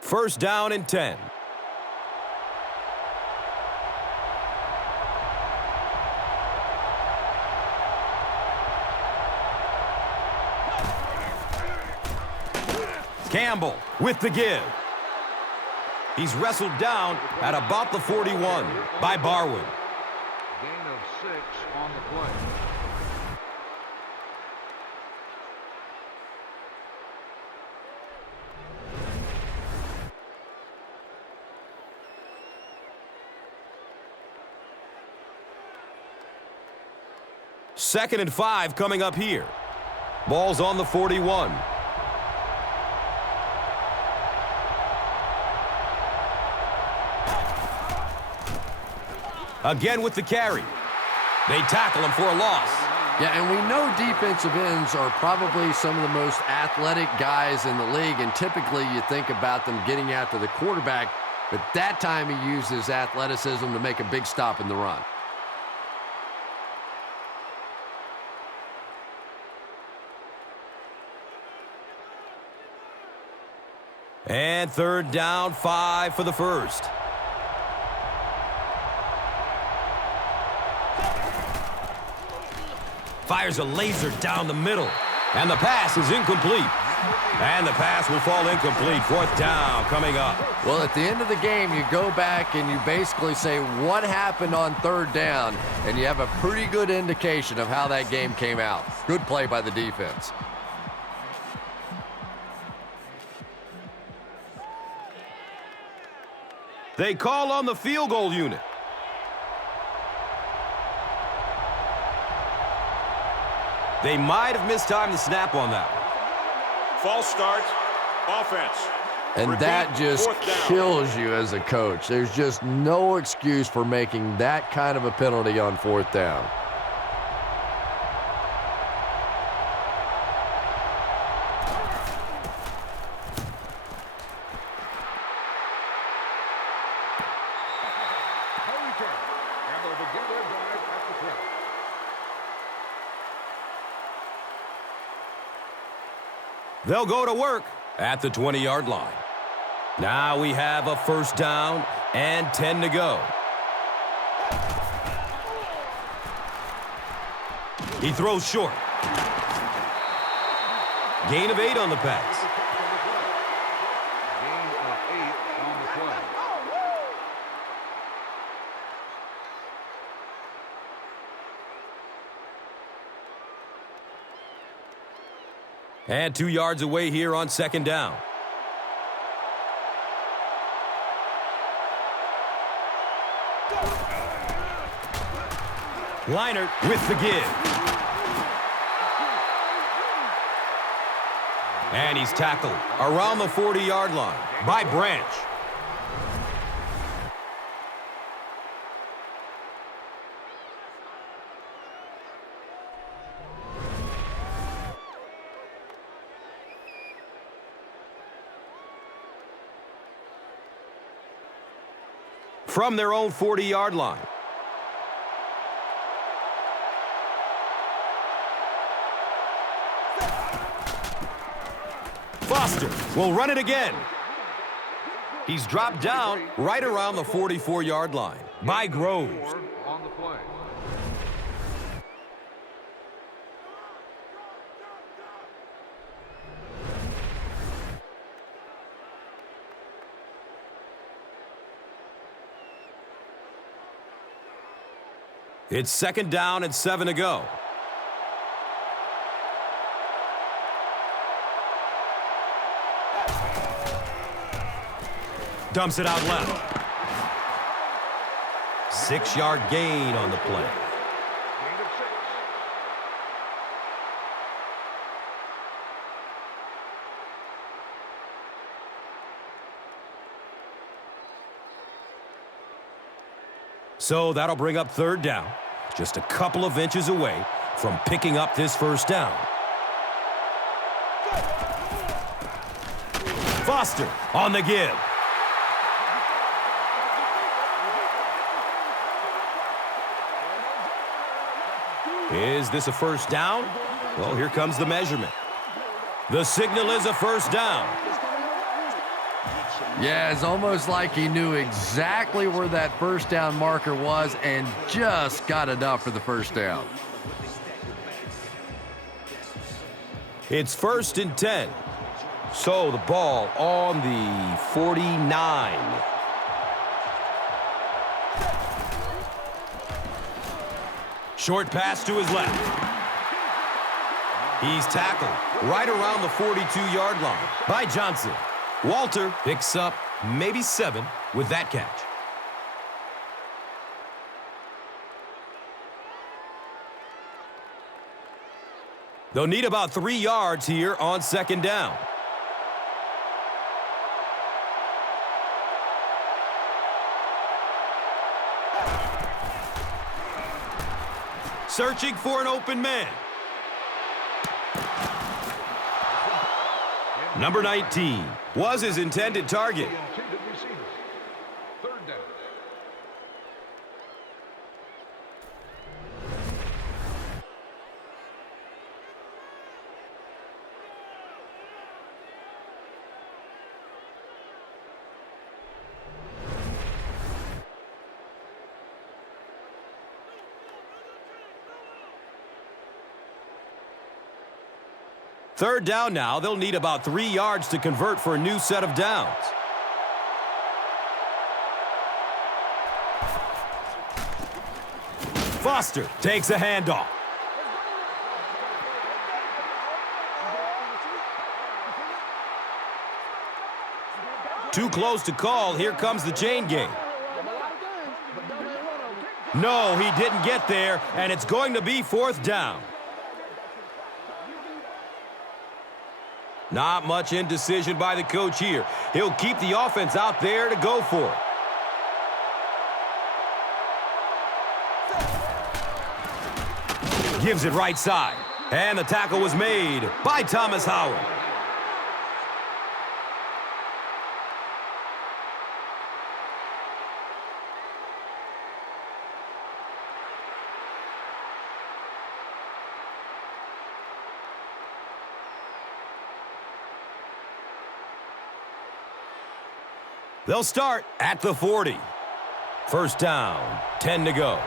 First down and 10. Campbell with the give. He's wrestled down at about the 41 by Barwin. Gain of 6 on the play. Second and 5 coming up here. Ball's on the 41. Again with the carry. They tackle him for a loss. Yeah, and we know defensive ends are probably some of the most athletic guys in the league, and typically you think about them getting after the quarterback, but that time he used his athleticism to make a big stop in the run. And third down, 5 for the first. Fires a laser down the middle. And the pass is incomplete. And the pass will fall incomplete. Fourth down coming up. Well, at the end of the game, you go back and you basically say what happened on third down, and you have a pretty good indication of how that game came out. Good play by the defense. They call on the field goal unit. They might have mistimed the snap on that one. False start. Offense. And Repeat, that just fourth down. kills you as a coach. There's just no excuse for making that kind of a penalty on fourth down. And they'll begin their drive at the 12. They'll go to work at the 20-yard line. Now we have a first down and 10 to go. He throws short. Gain of 8 on the pass. Gain of 8 on the play. And 2 yards away here on second down. Leinart with the give. And he's tackled around the 40-yard line by Branch. From their own 40-yard line. Foster will run it again. He's dropped down right around the 44-yard line by Groves. On the play. It's second down and 7 to go. Dumps it out left. 6-yard gain on the play. Gain of 6. So that'll bring up third down, just a couple of inches away from picking up this first down. Foster on the give. Is this a first down? Well, here comes the measurement. The signal is a first down. Yeah, it's almost like he knew exactly where that first down marker was and just got enough for the first down. It's first and 10. So the ball on the 49. Short pass to his left. He's tackled right around the 42-yard line by Johnson. Walter picks up maybe 7 with that catch. They'll need about 3 yards here on second down. Searching for an open man. Number 19 was his intended target. The intended receiver. Third down. Third down now. They'll need about 3 yards to convert for a new set of downs. Foster takes a handoff. Too close to call. Here comes the chain game. No, he didn't get there, and it's going to be 4th down. Not much indecision by the coach here. He'll keep the offense out there to go for it. Gives it right side. And the tackle was made by Thomas Howard. They'll start at the 40. First down, 10 to go.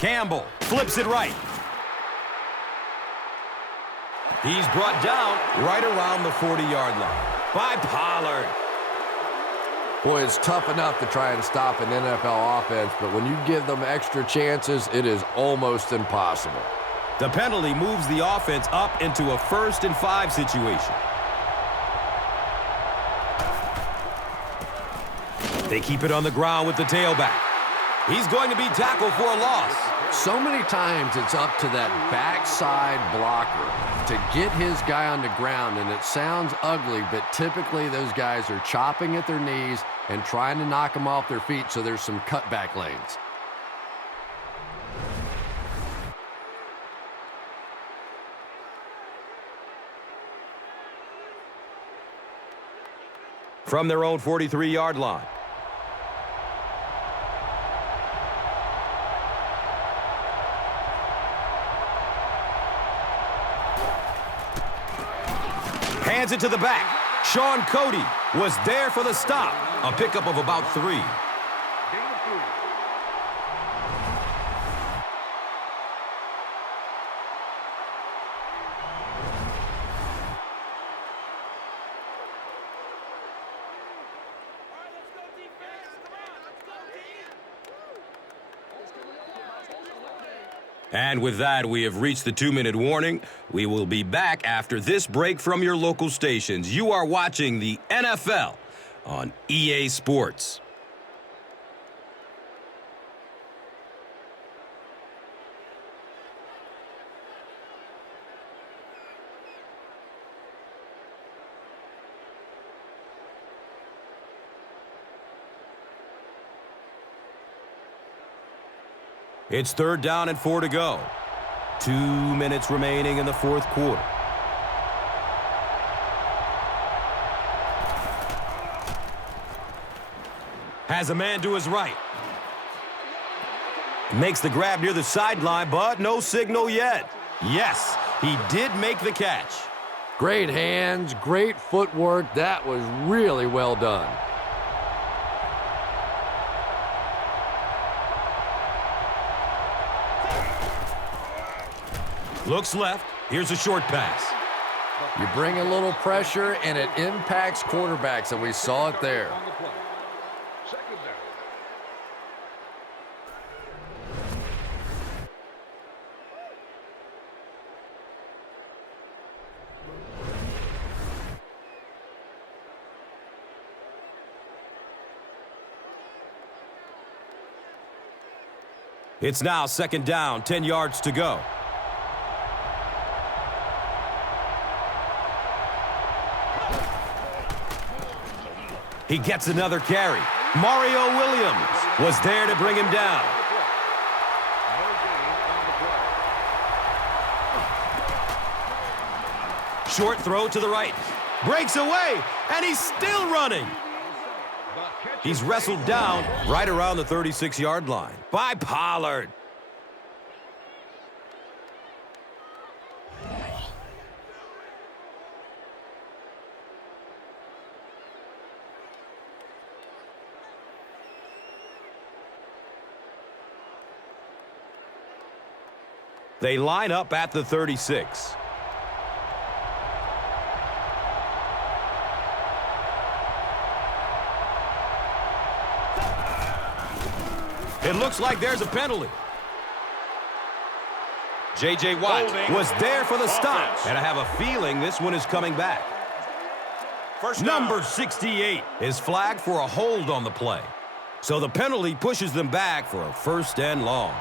Campbell flips it right. He's brought down right around the 40-yard line by Pollard. Boy, it's tough enough to try and stop an NFL offense, but when you give them extra chances, it is almost impossible. The penalty moves the offense up into a 1st and 5 situation. They keep it on the ground with the tailback. He's going to be tackled for a loss. So many times it's up to that backside blocker to get his guy on the ground, and it sounds ugly, but typically those guys are chopping at their knees and trying to knock them off their feet, so there's some cutback lanes. From their own 43-yard line. Hands it to the back. Sean Cody was there for the stop. A pickup of about 3. And with that, we have reached the 2-minute warning. We will be back after this break from your local stations. You are watching the NFL on EA Sports. It's 3rd down and 4 to go. 2 minutes remaining in the 4th quarter. Has a man to his right. Makes the grab near the sideline, but no signal yet. Yes, he did make the catch. Great hands, great footwork. That was really well done. Looks left. Here's a short pass. You bring a little pressure, and it impacts quarterbacks, and we saw it there. Second down. It's now 2nd down, 10 yards to go. He gets another carry. Mario Williams was there to bring him down. Short throw to the right. Breaks away, and he's still running. He's wrestled down right around the 36-yard line by Pollard. They line up at the 36. It looks like there's a penalty. J.J. Watt was there for the stop, and I have a feeling this one is coming back. Number 68 is flagged for a hold on the play. So the penalty pushes them back for a first and long.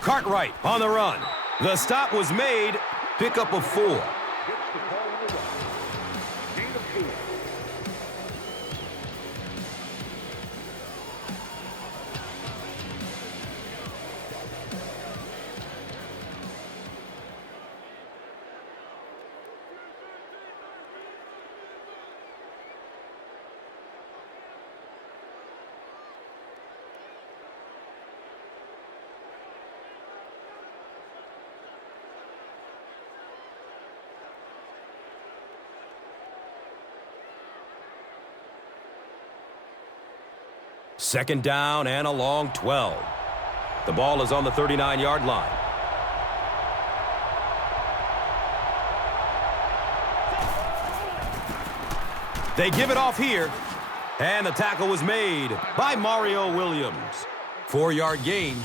Cartwright on the run. The stop was made. Pickup of 4. Gets the ball on the run. Gain of 4. Second down and a long 12. The ball is on the 39-yard line. They give it off here, and the tackle was made by Mario Williams. 4-yard gain.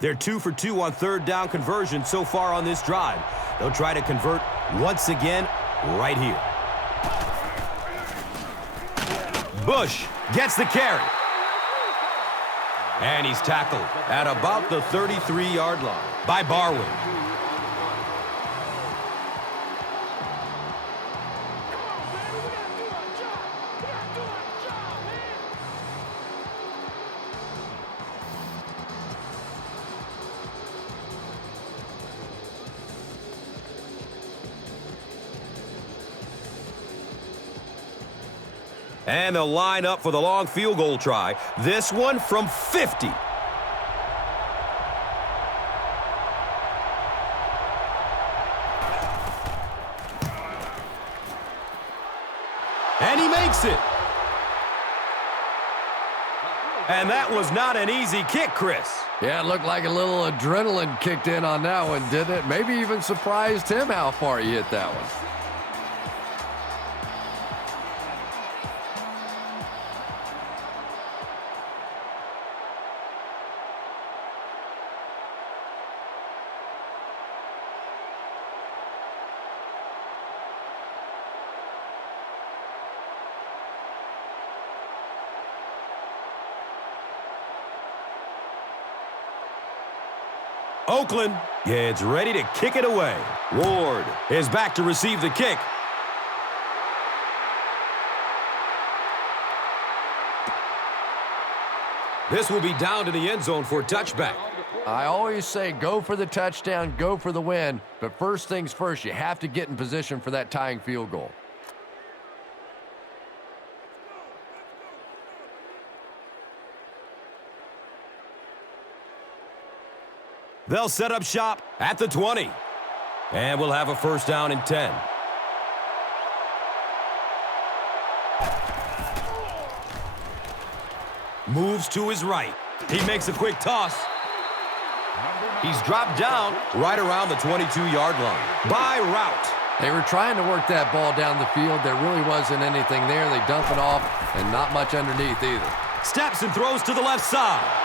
They're 2 for 2 on third down conversion so far on this drive. They'll try to convert once again right here. Bush gets the carry. And he's tackled at about the 33-yard line by Barwin. And they'll line up for the long field goal try. This one from 50. And he makes it. And that was not an easy kick, Chris. Yeah, it looked like a little adrenaline kicked in on that one, didn't it? Maybe even surprised him how far he hit that one. Oakland gets ready to kick it away. Ward is back to receive the kick. This will be down to the end zone for a touchback. I always say go for the touchdown, go for the win, but first things first, you have to get in position for that tying field goal. They'll set up shop at the 20. And we'll have a first down and 10. Moves to his right. He makes a quick toss. He's dropped down right around the 22-yard line. By route. They were trying to work that ball down the field. There really wasn't anything there. They dump it off, and not much underneath either. Steps and throws to the left side.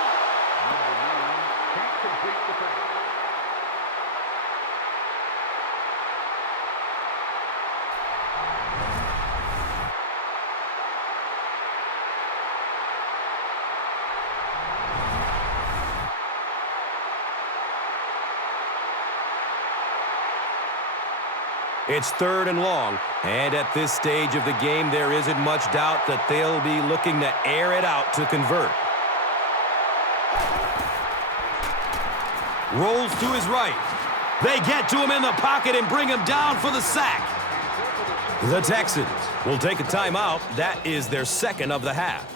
It's 3rd and long, and at this stage of the game, there isn't much doubt that they'll be looking to air it out to convert. Rolls to his right. They get to him in the pocket and bring him down for the sack. The Texans will take a timeout. That is their 2nd of the half.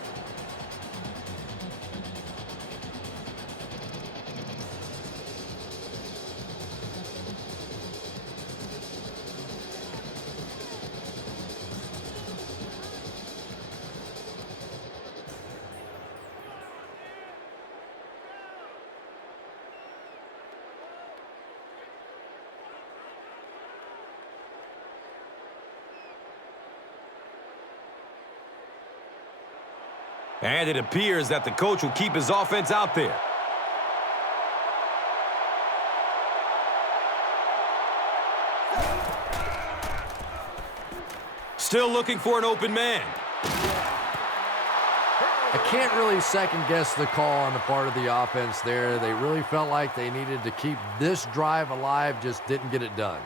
And it appears that the coach will keep his offense out there. Still looking for an open man. I can't really second-guess the call on the part of the offense there. They really felt like they needed to keep this drive alive, just didn't get it done.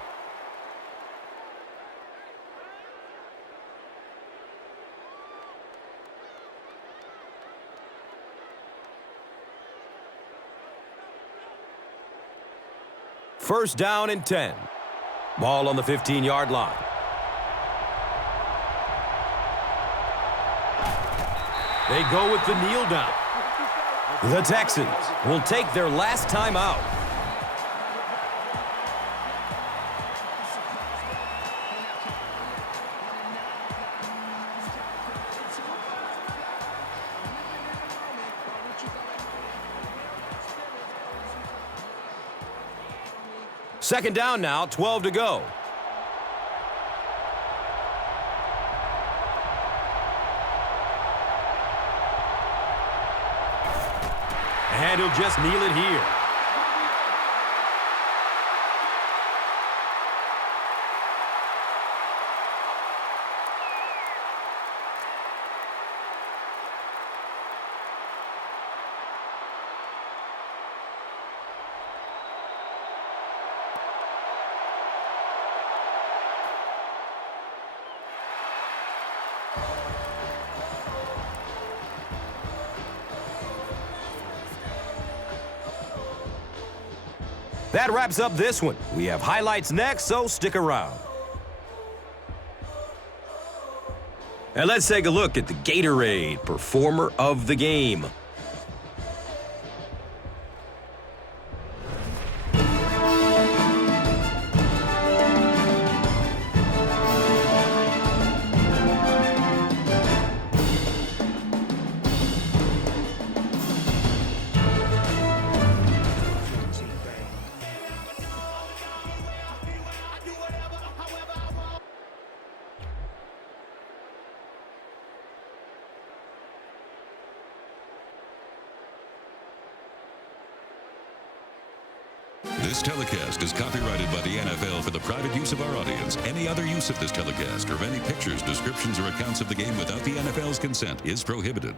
First down and 10. Ball on the 15-yard line. They go with the kneel down. The Texans will take their last time out. Second down now, 12 to go. And he'll just kneel it here. That wraps up this one. We have highlights next, so stick around. And let's take a look at the Gatorade Performer of the Game. This telecast is copyrighted by the NFL for the private use of our audience. Any other use of this telecast or of any pictures, descriptions, or accounts of the game without the NFL's consent is prohibited.